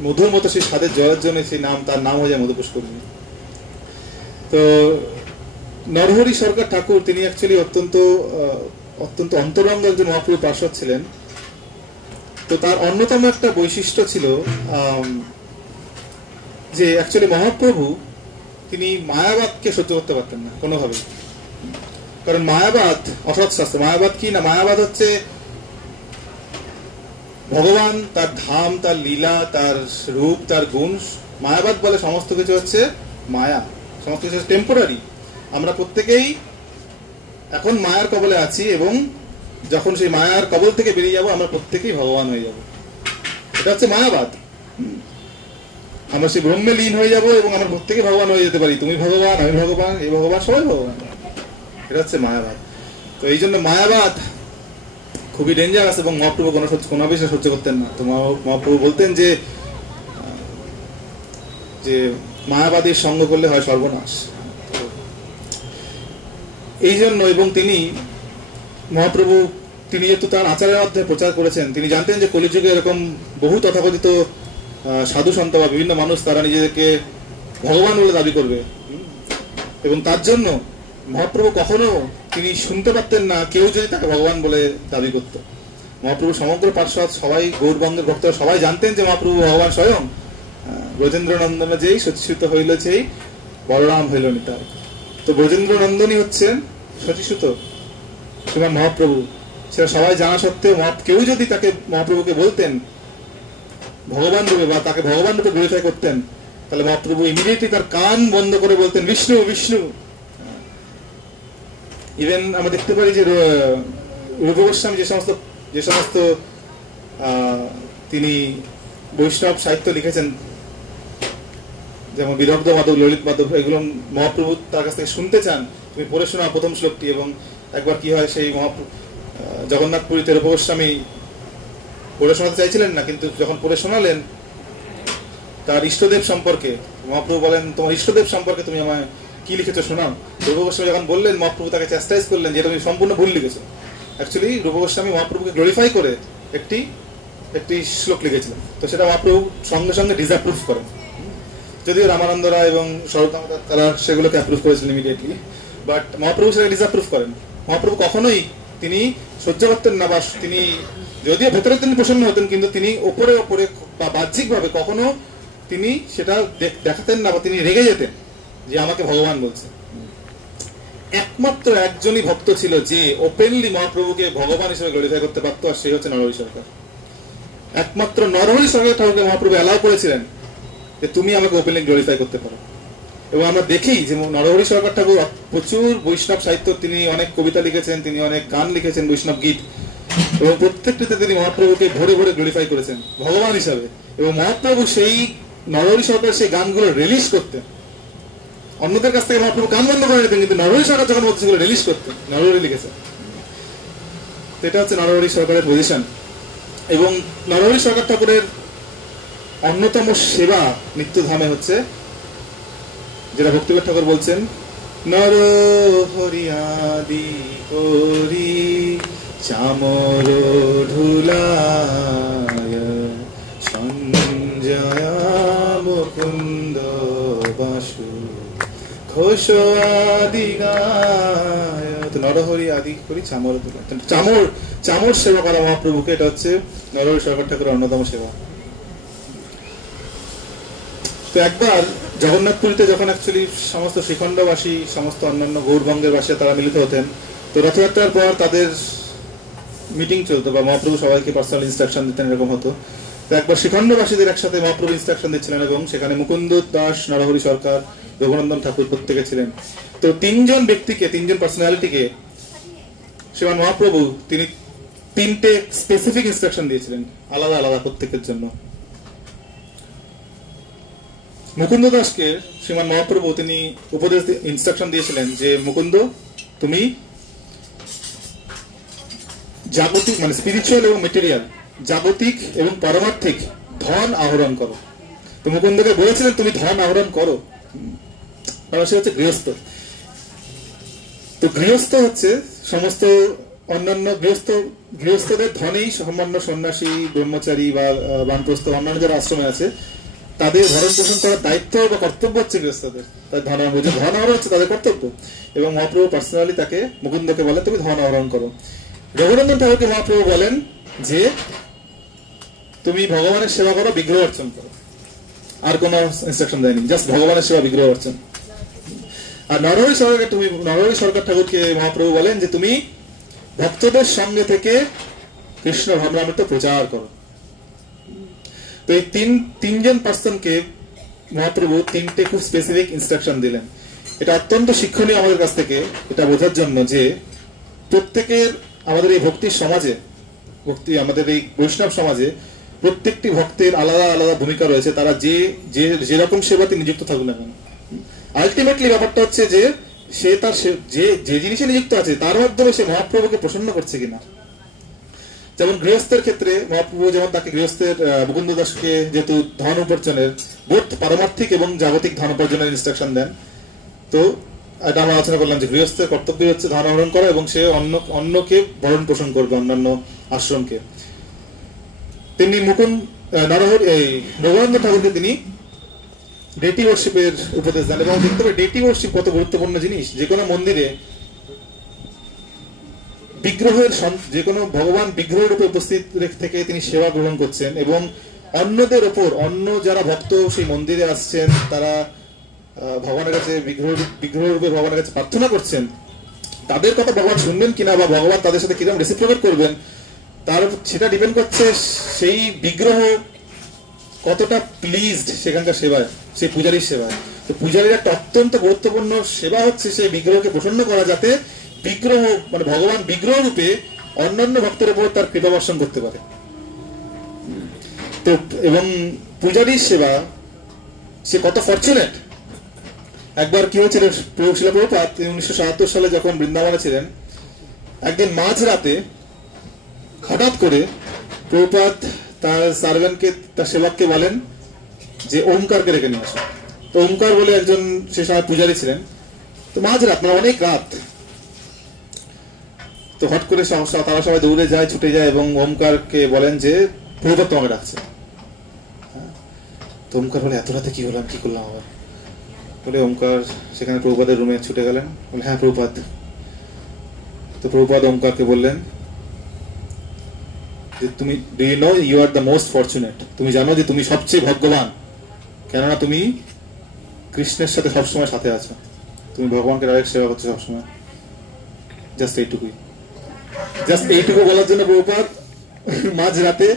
মধুর মতো সেই স্বাদের জলের জন্য তার নাম হয়ে যায় মধু পুষ্করিণী। তো নরহরি সরকার ঠাকুর তিনি অ্যাকচুয়ালি অত্যন্ত অন্তরঙ্গ একজন মহাপ্রভু পার্ষদ ছিলেন। তো তার অন্যতম একটা বৈশিষ্ট্য ছিল যে অ্যাকচুয়ালি মহাপ্রভু তিনি মায়াবাদকে সহ্য করতে পারতেন না কোনোভাবে, কারণ মায়াবাদ অসৎ শাস্ত্র। মায়াবাদ কি না, মায়াবাদ হচ্ছে ভগবান, তার ধাম, তার লীলা, তার রূপ, তার গুণ। মায়াবাদ বলে সমস্ত কিছু হচ্ছে মায়া, সমস্ত কিছু টেম্পোরারি। আমরা প্রত্যেকেই এখন মায়ার কবলে আছি এবং যখন সেই মায়ার কবল থেকে বেরিয়ে যাব আমরা প্রত্যেকেই ভগবান হয়ে যাব, এটা হচ্ছে মায়াবাদ। আমরা সেই ব্রহ্মে লীন হয়ে যাব এবং আমরা প্রত্যেকে ভগবান হয়ে যেতে পারি, তুমি ভগবান, আমি ভগবান, এই ভগবান, সবাই ভগবান, এটা হচ্ছে মায়াবাদ। তো এই জন্য মায়াবাদ খুবই ডেঞ্জারাস এবং মহাপ্রভু কোনোভাবেই সহ্য করতেন না। তো মহাপ্রভু বলতেন যে মায়াবাদীর সঙ্গ করলে হয় সর্বনাশ। এই জন্য এবং মহাপ্রভু তিনি যেহেতু তার আচারের মধ্যে প্রচার করেছেন, তিনি জানতেন যে কলিযুগে এরকম বহু তথাকথিত সাধু সন্ত বা বিভিন্ন মানুষ তারা নিজেদেরকে ভগবান বলে দাবি করবে এবং তার জন্য মহাপ্রভু কখনো তিনি শুনতে পারতেন না কেউ যদি তাকে ভগবান বলে দাবি করত। মহাপ্রভু সমগ্র পার্শ্বদ সবাই, গৌরবঙ্গের ভক্তরা সবাই জানতেন যে মহাপ্রভু ভগবান স্বয়ং। ব্রজেন্দ্র নন্দন যেই সচিসুত হইল সেই বলরাম হইল নিতাই। তো ব্রজেন্দ্র নন্দনই হচ্ছেন সচিসুত শ্রীমান মহাপ্রভু, সেটা সবাই জানা সত্ত্বেও কেউ যদি তাকে মহাপ্রভুকে বলতেন ভগবান রূপে বা তাকে ভগবান রূপে গ্লোরিফাই করতেন, তাহলে মহাপ্রভু ইমিডিয়েটলি তার কান বন্ধ করে বলতেন বিষ্ণু বিষ্ণু। ইভেন আমরা দেখতে পারি যে রূপ গোস্বামী যে সমস্ত তিনি বৈষ্ণব সাহিত্য লিখেছেন, যেমন বিদগ্ধ মাধব, ললিত মাধব, এগুলো মহাপ্রভু তার কাছ থেকে শুনতে চান, তুমি পড়ে শোনা প্রথম শ্লোকটি। এবং একবার কি হয়, সেই জগন্নাথ পুরীতে রূপ গোস্বামী পড়ে শোনাতে চাইছিলেন না, কিন্তু যখন পড়ে শোনালেন তার ইষ্টদেব সম্পর্কে, মহাপ্রভু বলেন তোমার ইষ্টদেব সম্পর্কে তুমি আমায় কি লিখেছো শোনাও। রূপ গোস্বামী যখন বললেন, মহাপ্রভু তাকে চ্যাস্টাইজ করলেন যে তুমি সম্পূর্ণ ভুল লিখেছো। অ্যাকচুয়ালি রূপ গোস্বামী মহাপ্রভুকে গ্লোরিফাই করে একটি শ্লোক লিখেছিলেন, তো সেটা মহাপ্রভু সঙ্গে সঙ্গে ডিসঅ্যাপ্রুভ করেন। যদিও রামানন্দ রায় এবং শরৎদামোদর তারা সেগুলোকে অ্যাপ্রুভ করেছিলেন ইমিডিয়েটলি, বাট মহাপ্রভু সেটাকে ডিসঅ্যাপ্রুভ করেন। মহাপ্রভু কখনোই তিনি সহ্য করতেন না, বা তিনি যদিও ভেতরে তিনি প্রসন্ন হতেন, কিন্তু তিনি ওপরে ওপরে বা বাহ্যিকভাবে কখনো তিনি সেটা দেখাতেন না, বা তিনি রেগে যেতেন যে আমাকে ভগবান বলছে। একমাত্র একজনই ভক্ত ছিল যে ওপেনলি মহাপ্রভুকে ভগবান হিসেবে গ্লোরিফাই করতে পারতো, আর সেই হচ্ছে নরহরি সরকার। একমাত্র নরহরি সরকার ঠাকুরকে মহাপ্রভু অ্যালাউ করেছিলেন যে তুমি আমাকে ওপেনলি গ্লোরিফাই করতে পারো। এবং আমরা দেখি যে নরহরি সরকার ঠাকুর প্রচুর বৈষ্ণব সাহিত্য, তিনি অনেক কবিতা লিখেছেন, তিনি অনেক গান লিখেছেন, বৈষ্ণব গীত, এবং প্রত্যেকটিতে তিনি মহাপ্রভুকে ভরে ভরে গ্লোরিফাই করেছেন ভগবান হিসাবে। এবং মহাপ্রভু সেই নরহরি সরকার সেই গানগুলো রিলিজ করতেন, অন্যদের কাছ থেকে মহাপ্রভু গান বন্ধ করে নিতেন, কিন্তু নরহরি সরকার যখন বলতে সেগুলো রিলিজ করতেন, নরহরি লিখেছেন। এটা হচ্ছে নরহরি সরকারের পজিশন। এবং নরহরি সরকার ঠাকুরের অন্যতম সেবা নিত্যধামে হচ্ছে, যেটা ভক্তিবিনোদ ঠাকুর বলছেন, নরহরি আদি করি চামর ঢুলায় সঞ্জয় মুকুন্দ বাসু ঘোষ আদি গায়। নরহরি আদি করি চামর ঢুলায়, চামর সেবা করা মহাপ্রভুকে, এটা হচ্ছে নরহরি সরকার ঠাকুরের অন্যতম সেবা। তো একবার জগন্নাথপুরীতে যখন অ্যাকচুয়ালি সমস্ত শ্রীখণ্ডবাসী, সমস্ত অন্যান্য গৌরবঙ্গের বাসী তারা মিলিত হতেন, তো রথযাত্রার পর তাদের মিটিং চলতো, বা মহাপ্রভু সবাইকে পার্সোনাল ইনস্ট্রাকশন দিতেন, এরকম হতো। তো একবার শ্রীখণ্ডবাসীদের একসাথে মহাপ্রভু ইনস্ট্রাকশন দিচ্ছিলেন, এবং সেখানে মুকুন্দ দাস, নরহরি সরকার, রঘুনন্দন ঠাকুর প্রত্যেকে ছিলেন। তো তিনজন পার্সোনালিটিকে শ্রীমান মহাপ্রভু তিনি তিনটে স্পেসিফিক ইনস্ট্রাকশন দিয়েছিলেন, আলাদা আলাদা প্রত্যেকের জন্য। মুকুন্দ দাসকে শ্রীমান মহাপ্রভু তিনি উপদেশ ইনস্ট্রাকশন দিয়েছিলেন যে মুকুন্দ, তুমি জাগতিক মানে স্পিরিচুয়াল এবং মেটেরিয়াল, জাগতিক এবং পারমার্থিক ধন আহরণ করো। তো মুকুন্দকে বলেছিলেন তুমি ধন আহরণ করো, কারণ সে হচ্ছে গৃহস্থ। তো গৃহস্থ হচ্ছে সমস্ত অন্যান্য গৃহস্থদের ধনেই সামান্য সন্ন্যাসী, ব্রহ্মচারী বা বানপ্রস্থ অন্যান্য যারা আশ্রমে আছে তাদের ভরণ পোষণ করার দায়িত্ব বা কর্তব্য হচ্ছে গৃহস্থদের, তাদের ধন আহরণ হচ্ছে তাদের কর্তব্য। এবং মহাপ্রভু পার্সোনালি তাকে মুকুন্দকে বলেন তুমি ধন আহরণ করো। রঘুনন্দন ঠাকুরকে মহাপ্রভু বলেন যে তুমি ভগবানের সেবা করো, বিগ্রহ অর্চন করো। আর কোন ইনস্ট্রাকশন দেয়নি, জাস্ট ভগবানের সেবা, বিগ্রহ অর্চন। আর নরহরি সরকার ঠাকুরকে মহাপ্রভু বলেন যে তুমি ভক্তদের সঙ্গে থেকে কৃষ্ণ ভাবনামৃত প্রচার করো। তো এই তিনজন পার্সনকে মহাপ্রভু তিনটে খুব স্পেসিফিক ইনস্ট্রাকশন দিলেন। এটা অত্যন্ত শিক্ষণীয় আমাদের কাছ থেকে এটা বোঝার জন্য যে প্রত্যেকের আমাদের এই ভক্তির সমাজে, আমাদের এই বৈষ্ণব সমাজে প্রত্যেকটি ভক্তের আলাদা আলাদা ভূমিকা রয়েছে। তারা যেরকম সেবাতে নিযুক্ত থাকুক না কেন, আলটিমেটলি ব্যাপারটা হচ্ছে যে সে তার যে জিনিসে নিযুক্ত আছে তার মাধ্যমে সে মহাপ্রভুকে প্রসন্ন করছে কিনা। যেমন গৃহস্থের ক্ষেত্রে মহাপ্রভু যেমন তাকে গৃহস্থের মুকুন্দ দাসকে যেহেতু ধন উপার্জনের বোধ পারমার্থিক এবং জাগতিক ধন উপার্জনের ইনস্ট্রাকশন দেন, তো এটা আমরা আলোচনা করলাম যে গৃহস্থের কর্তব্য হচ্ছে ধন আহরণ করা এবং সে অন্যকে ভরণ পোষণ করবে, অন্যান্য আশ্রমকে। তিনি রঘুনন্দন ঠাকুরকে তিনি ডেটি ওয়ার্শিপের উপদেশ দেন। এবং দেখতে পাই ডেটি ওয়ার্শিপ কত গুরুত্বপূর্ণ জিনিস। যে কোনো মন্দিরে যে কোনো ভগবান বিগ্রহ রূপে উপস্থিত থেকে তিনি সেবা গ্রহণ করছেন, এবং অন্যদের ওপর অন্য যারা ভক্ত সেই মন্দিরে আসছেন তারা ভগবানের কাছে বিগ্রহ রূপে ভগবানের কাছে প্রার্থনা করছেন, তাদের কথা ভগবান শুনবেন কিনা বা ভগবান তাদের সাথে কিরকম রেসিপ্রোকেট করবেন, সেটা ডিপেন্ড করছে সেই বিগ্রহ কতটা প্লিজড সেখানকার সেবায়, সেই পূজারীর সেবায়। তো পূজারীর একটা অত্যন্ত গুরুত্বপূর্ণ সেবা হচ্ছে সেই বিগ্রহকে প্রসন্ন করা, যাতে বিগ্রহ মানে ভগবান বিগ্রহ রূপে অন্যান্য ভক্তের উপর তার কৃপা বর্ষণ করতে পারে। তো এবং পূজারীর সেবা সে কত ফরচুনেট। একবার কি হয়েছিল, শিলা প্রভুপাদ তিনি 1977 সালে যখন বৃন্দাবনে ছিলেন, একদিন মাঝরাতে হঠাৎ করে প্রভুপাদ তার সার্ভেন্টকে, তার সেবককে বলেন যে ওমকারকে রেখে নিয়ে আসো। তো ওমকার বলে একজন সে সময় পূজারী ছিলেন। তো মাঝরাত মানে অনেক রাত, তো হট করে তারা সবাই দৌড়ে যায়, ছুটে যায় এবং ওমকারকে বলেন যে প্রভুপাদ তোমাকে ডাকছে। তো ওমকার বলে এত রাতে কি হলাম, কি করলাম আবার? বলে ওমকার সেখানে প্রভুপাদের রুমে ছুটে গেলেন, বলে হ্যাঁ প্রভুপাদ। তো প্রভুপাদ ওমকারকে বললেন যে তুমি do you know you are the most fortunate, তুমি জানো যে তুমি সবচেয়ে ভাগ্যবান, কেননা তুমি কৃষ্ণের সাথে সবসময় সাথে আছো, তুমি ভগবানকে ডাইরেক্ট সেবা করছো সবসময়। জাস্ট এইটুকুই, জাস্ট এইটুকু বলার জন্য প্রভুপাদ মাঝরাতে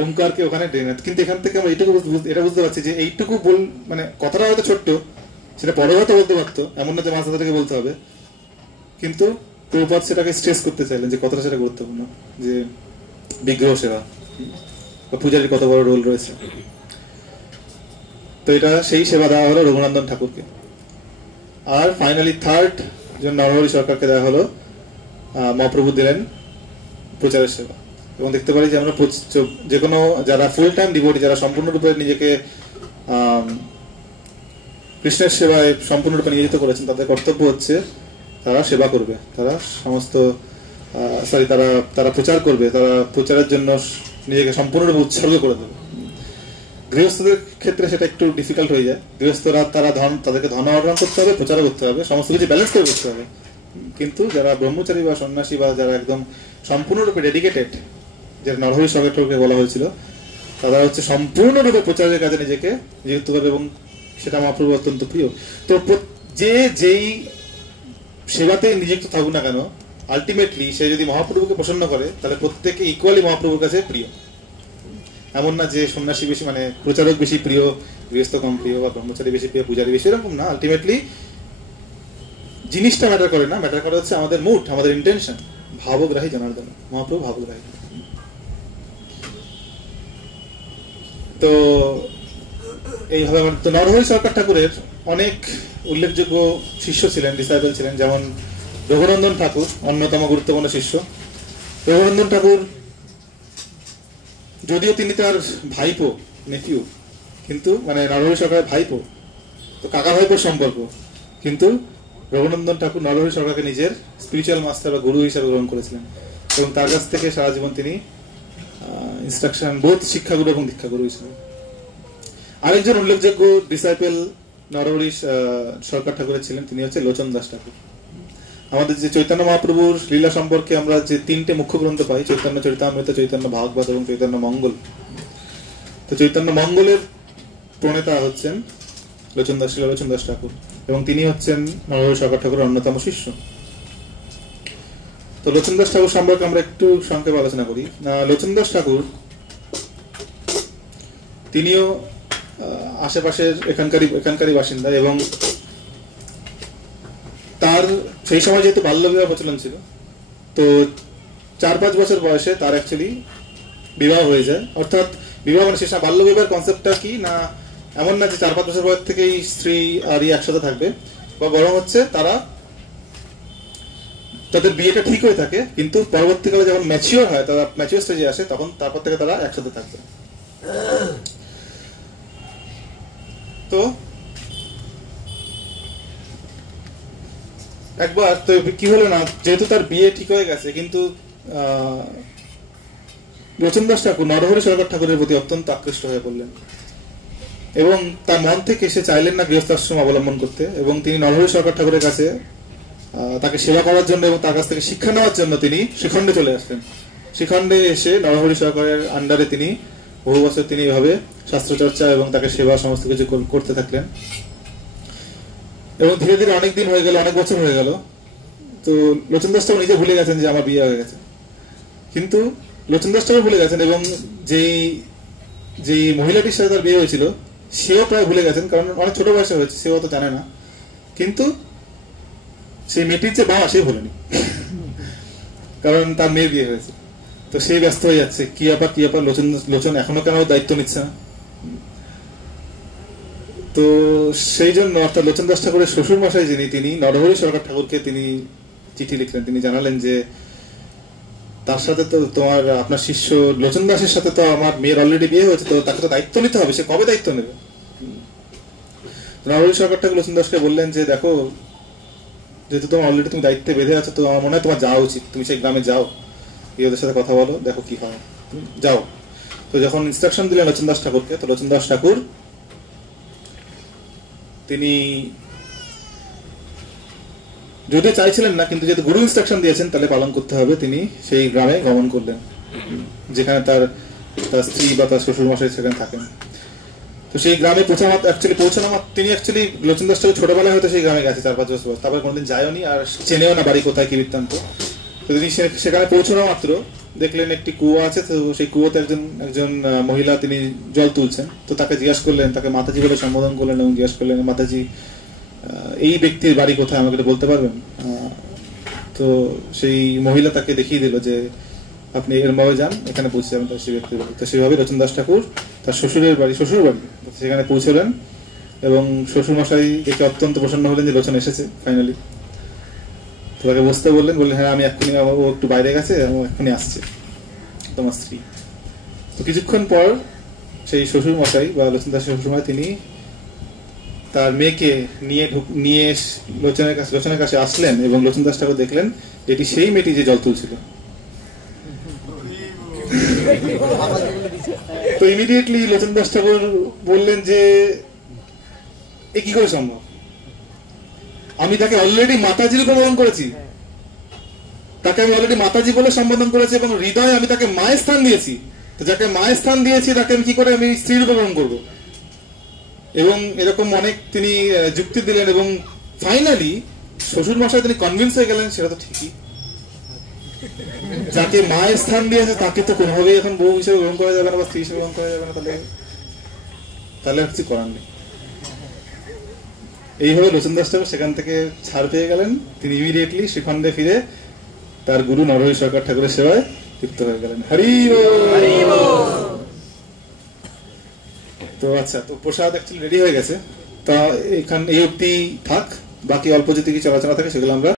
ওমকারকে ওখানে ডেনে। কিন্তু এখান থেকে আমরা এইটুকু এটা বুঝতে পারছি যে এইটুকু মানে কথাটা হয়তো ছোট্ট, সেটা পরে হয়তো বলতে পারতো, এমন না যে মাঝরাতে থেকে বলতে হবে, কিন্তু প্রভুপাদ সেটাকে স্ট্রেস করতে চাইলেন যে কতটা সেটা গুরুত্বপূর্ণ, যে বিগ্রহ সেবা বা পূজারীর কত বড় রোল রয়েছে। তো এটা সেই সেবা দেওয়া হলো রঘুনন্দন ঠাকুরকে। আর ফাইনালি থার্ড জন নরহরি সরকারকে দেওয়া হলো, মহাপ্রভু দিলেন প্রচারের সেবা। এবং দেখতে পারি যে আমরা যে কোনো যারা ফুল টাইম ডিভোটি, যারা সম্পূর্ণরূপে নিজেকে কৃষ্ণের সেবায় সম্পূর্ণরূপে নিয়োজিত করেছেন, তাদের কর্তব্য হচ্ছে তারা সেবা করবে, তারা সমস্ত তারা প্রচার করবে, তারা প্রচারের জন্য নিজেকে সম্পূর্ণরূপে উৎসর্গ করে দেবে। গৃহস্থদের ক্ষেত্রে সেটা একটু ডিফিকাল্ট হয়ে যায়। গৃহস্থরা তাদেরকে ধন অর্জন করতে হবে, প্রচারও করতে হবে, সমস্ত কিছু ব্যালেন্স করে করতে হবে। কিন্তু যারা ব্রহ্মচারী বা সন্ন্যাসী বা যারা একদম সম্পূর্ণরূপে ডেডিকেটেড, যেটা নরহরি সরকারকে বলা হয়েছিল, তারা হচ্ছে সম্পূর্ণরূপে প্রচারের কাজে নিজেকে নিযুক্ত করবে এবং সেটা মহাপ্রভু অত্যন্ত প্রিয়। তো যেই সেবাতে নিযুক্ত থাকুক না কেন, আলটিমেটলি সে যদি মহাপ্রভুকে প্রসন্ন করে তাহলে প্রত্যেকে ইকুয়ালি মহাপ্রভুর কাছে প্রিয়। এমন না যে সন্ন্যাসী বেশি মানে প্রচারক বেশি প্রিয়, গৃহস্থ কম প্রিয়, বা ব্রহ্মচারী বেশি প্রিয়, পূজারী বেশি, এরকম না। আলটিমেটলি জিনিসটা ম্যাটার করে না, ম্যাটার করে হচ্ছে আমাদের মুড, আমাদের ইন্টেনশন। ভাবগ্রাহী জনার্দন, মহাপ্রভু ভাবগ্রাহী। তো এইভাবে তো নরহরি সরকার ঠাকুরের অনেক উল্লেখযোগ্য শিষ্য ছিলেন, ডিসাইপল ছিলেন, যেমন রঘুনন্দন ঠাকুর অন্যতম গুরুত্বপূর্ণ শিষ্য। রঘুনন্দন ঠাকুর যদিও তিনি তার ভাইপো, নেফিউ, কিন্তু মানে নরহরি সরকারের ভাইপো, তো কাকা ভাইপোর সম্পর্ক, কিন্তু রঘুনন্দন ঠাকুর নরহরি সরকারকে নিজের স্পিরিচুয়াল মাস্টার বা গুরু হিসাবে গ্রহণ করেছিলেন এবং তার কাছ থেকে সারা জীবন তিনি ইনস্ট্রাকশন, বোধ শিক্ষাগুরু এবং দীক্ষাগুরু হিসেবে। আরেকজন উল্লেখযোগ্য ডিসাইপল নরহরি সরকার ঠাকুরের ছিলেন, তিনি হচ্ছে লোচন দাস ঠাকুর। আমাদের যে চৈতন্য মহাপ্রভুর লীলা সম্পর্কে আমরা যে তিনটে মুখ্য গ্রন্থ পাই, চৈতন্য চরিতামৃত, চৈতন্য ভাগবত এবং চৈতন্য মঙ্গল, তো চৈতন্য মঙ্গলের প্রণেতা হচ্ছেন লোচন দাস ঠাকুর এবং তিনি হচ্ছেন নরহরি সরকার ঠাকুরের অন্যতম শিষ্য। তো লোচন দাস ঠাকুর সম্পর্কে আমরা একটু সংক্ষেপে আলোচনা করি। লোচন দাস ঠাকুর তিনিও আশেপাশের এখানকারই বাসিন্দা এবং তার সেই সময় যেহেতু বাল্যবিবাহ প্রচলন ছিল, তো 4-5 বছর বয়সে তার অ্যাকচুয়ালি বিবাহ হয়ে যায়। অর্থাৎ বিবাহ মানে শেষ না, বাল্যবিবাহের কনসেপ্টটা কি না, এমন না যে 4-5 বছর বয়স থেকেই স্ত্রী আর একসাথে থাকবে, বা বরং হচ্ছে তাদের বিয়েটা ঠিক হয়ে থাকে, কিন্তু পরবর্তীকালে যখন ম্যাচিওর হয়, তারা ম্যাচিওর স্টেজে আসে, তখন তারপর থেকে তারা একসাথে থাকবে। তো একবার তো কি হলো না, যেহেতু তার বিয়ে ঠিক হয়ে গেছে, কিন্তু লোচন দাস ঠাকুর নরহরি সরকার ঠাকুরের প্রতি অত্যন্ত আকৃষ্ট হয়ে পড়লেন এবং তার মন থেকে সে চাইলেন না গৃহস্থাশ্রম অবলম্বন করতে, এবং তিনি নরহরি সরকার ঠাকুরের কাছে তাকে সেবা করার জন্য এবং তার কাছ থেকে শিক্ষা নেওয়ার জন্য তিনি শ্রীখণ্ডে চলে আসলেন। শ্রীখণ্ডে এসে নরহরি সরকারের আন্ডারে তিনি বহু বছর তিনি এভাবে শাস্ত্রচর্চা এবং তাকে সেবা সমস্ত কিছু করতে থাকলেন। এবং ধীরে ধীরে অনেক দিন হয়ে গেল, অনেক বছর হয়ে গেল। তো লোচন দাস ঠাকুর নিজে ভুলে গেছেন যে আমার বিয়ে হয়ে গেছে, কিন্তু লোচন দাস ঠাকুর ভুলে গেছেন এবং যেই যে মহিলাটির সাথে তার বিয়ে হয়েছিল সেও প্রায় ভুলে গেছেন, কারণ অনেক ছোট বয়সে হয়েছে, সেও তো জানে না। কিন্তু সেই মেয়েটির যে বাবা সে ভুলেনি, কারণ তার মেয়ের বিয়ে হয়েছে। তো সে ব্যস্ত হয়ে যাচ্ছে, কি ব্যাপার লোচন এখনো কেন দায়িত্ব নিচ্ছে না। তো সেই জন্য অর্থাৎ লোচন দাস ঠাকুরের শ্বশুর মশাই যিনি, তিনি নরহরি সরকার ঠাকুরকে তিনি চিঠি লিখলেন। তিনি জানালেন যে তার সাথে তো তোমার আপনার শিষ্য লোচন দাসের সাথে তো আমার মেয়ের অলরেডি বিয়ে হয়েছে, তো তাকে তো দায়িত্ব নিতে হবে, সে কবে দায়িত্ব নেবে। নরহরি সরকার ঠাকুর লোচন দাসকে বললেন যে দেখো, যেহেতু তোমার অলরেডি তুমি দায়িত্বে বেঁধে আছো, তো আমার মনে হয় তোমার যাওয়া উচিত, তুমি সেই গ্রামে যাও, ওদের সাথে কথা বলো, দেখো কি হয়, তুমি যাও। তো যখন ইনস্ট্রাকশন দিলেন লোচন দাস ঠাকুরকে, তো লোচন দাস ঠাকুর তিনি যদিও চাইছিলেন না, কিন্তু যেহেতু গুরু ইনস্ট্রাকশন দিয়েছেন তাহলে পালন করতে হবে, তিনি সেই গ্রামে গমন করলেন যেখানে তার স্ত্রী বা তার শ্বশুর মশাই সেখানে থাকেন। তো সেই গ্রামে পৌঁছানো তিনি অ্যাকচুয়ালি লোচন দাস ঠাকুর ছোটবেলায় হয়তো সেই গ্রামে গেছে 4-5 বছর, তারপরে কোনোদিন যায়নি আর চেনেও না বাড়ি কোথায় কি বৃত্তান্ত। তো তিনি সেখানে পৌঁছানো মাত্র দেখলেন একটি কুয়ো আছে, তো সেই কুয়োতে একজন মহিলা তিনি জল তুলছেন। তো তাকে জিজ্ঞাসা করলেন, তাকে মাতাজি বলে সম্বোধন করলেন এবং জিজ্ঞাসা করলেন, মাতাজি এই ব্যক্তির বাড়ি কোথায় আমাকে বলতে পারবেন? তো সেই মহিলা তাকে দেখিয়ে দিল যে আপনি এরমভাবে যান, এখানে পৌঁছে যাবেন তার সেই ব্যক্তির বাড়ি। তো সেইভাবে লোচন দাস ঠাকুর তার শ্বশুর বাড়ি সেখানে পৌঁছলেন এবং শ্বশুর মশাই দেখে অত্যন্ত প্রসন্ন হলেন যে লোচন এসেছে ফাইনালি। তো তাকে বসতে বললেন, হ্যাঁ আমি এক্ষুনি, ও একটু বাইরে গেছে, এক্ষুনি আসছে তোমার স্ত্রী। তো কিছুক্ষণ পর সেই শ্বশুর মশাই বা লোচন দাসের শ্বশুর মশাই তিনি তার মেয়েকে নিয়ে লোচনের কাছে আসলেন এবং লোচন দাস ঠাকুর দেখলেন এটি সেই মেয়েটি যে জল তুলছিল। তো ইমিডিয়েটলি লোচন দাস ঠাকুর বললেন যে এ কি করে সম্ভব, আমি তাকে অলরেডি মাতাজি রূপে বরণ করেছি, তাকে আমি অলরেডি মাতাজি বলে সম্বোধন করেছি এবং হৃদয়ে আমি তাকে মায়ের স্থান দিয়েছি, তো যাকে মায়ের স্থান দিয়েছি তাকে আমি কি করে আমি স্ত্রী রূপে বরণ করবো। এবং এরকম অনেক তিনি যুক্তি দিলেন এবং ফাইনালি শ্বশুর মশাই তিনি কনভিন্স হয়ে গেলেন সেটা তো ঠিকই, যাকে মায়ের স্থান দিয়েছে তাকে তো কোনোভাবেই এখন বউ হিসেবে গ্রহণ করা যাবে না বা স্ত্রী হিসেবে গ্রহণ করা যাবে না, তাহলে কিছু করার নেই। এইভাবে লোচন দাস ঠাকুর সেখান থেকে ছাড় পেয়ে গেলেন। তিনি ইমিডিয়েটলি শ্রীখণ্ডে ফিরে তার গুরু নরহরি সরকার ঠাকুরের সেবায় লিপ্ত হয়ে গেলেন। হরি বল। তো আচ্ছা, তো প্রসাদ অ্যাকচুয়ালি রেডি হয়ে গেছে, তা এই অবধি থাক, বাকি অল্প যদি কিছু আলোচনা থাকে সেগুলো আমরা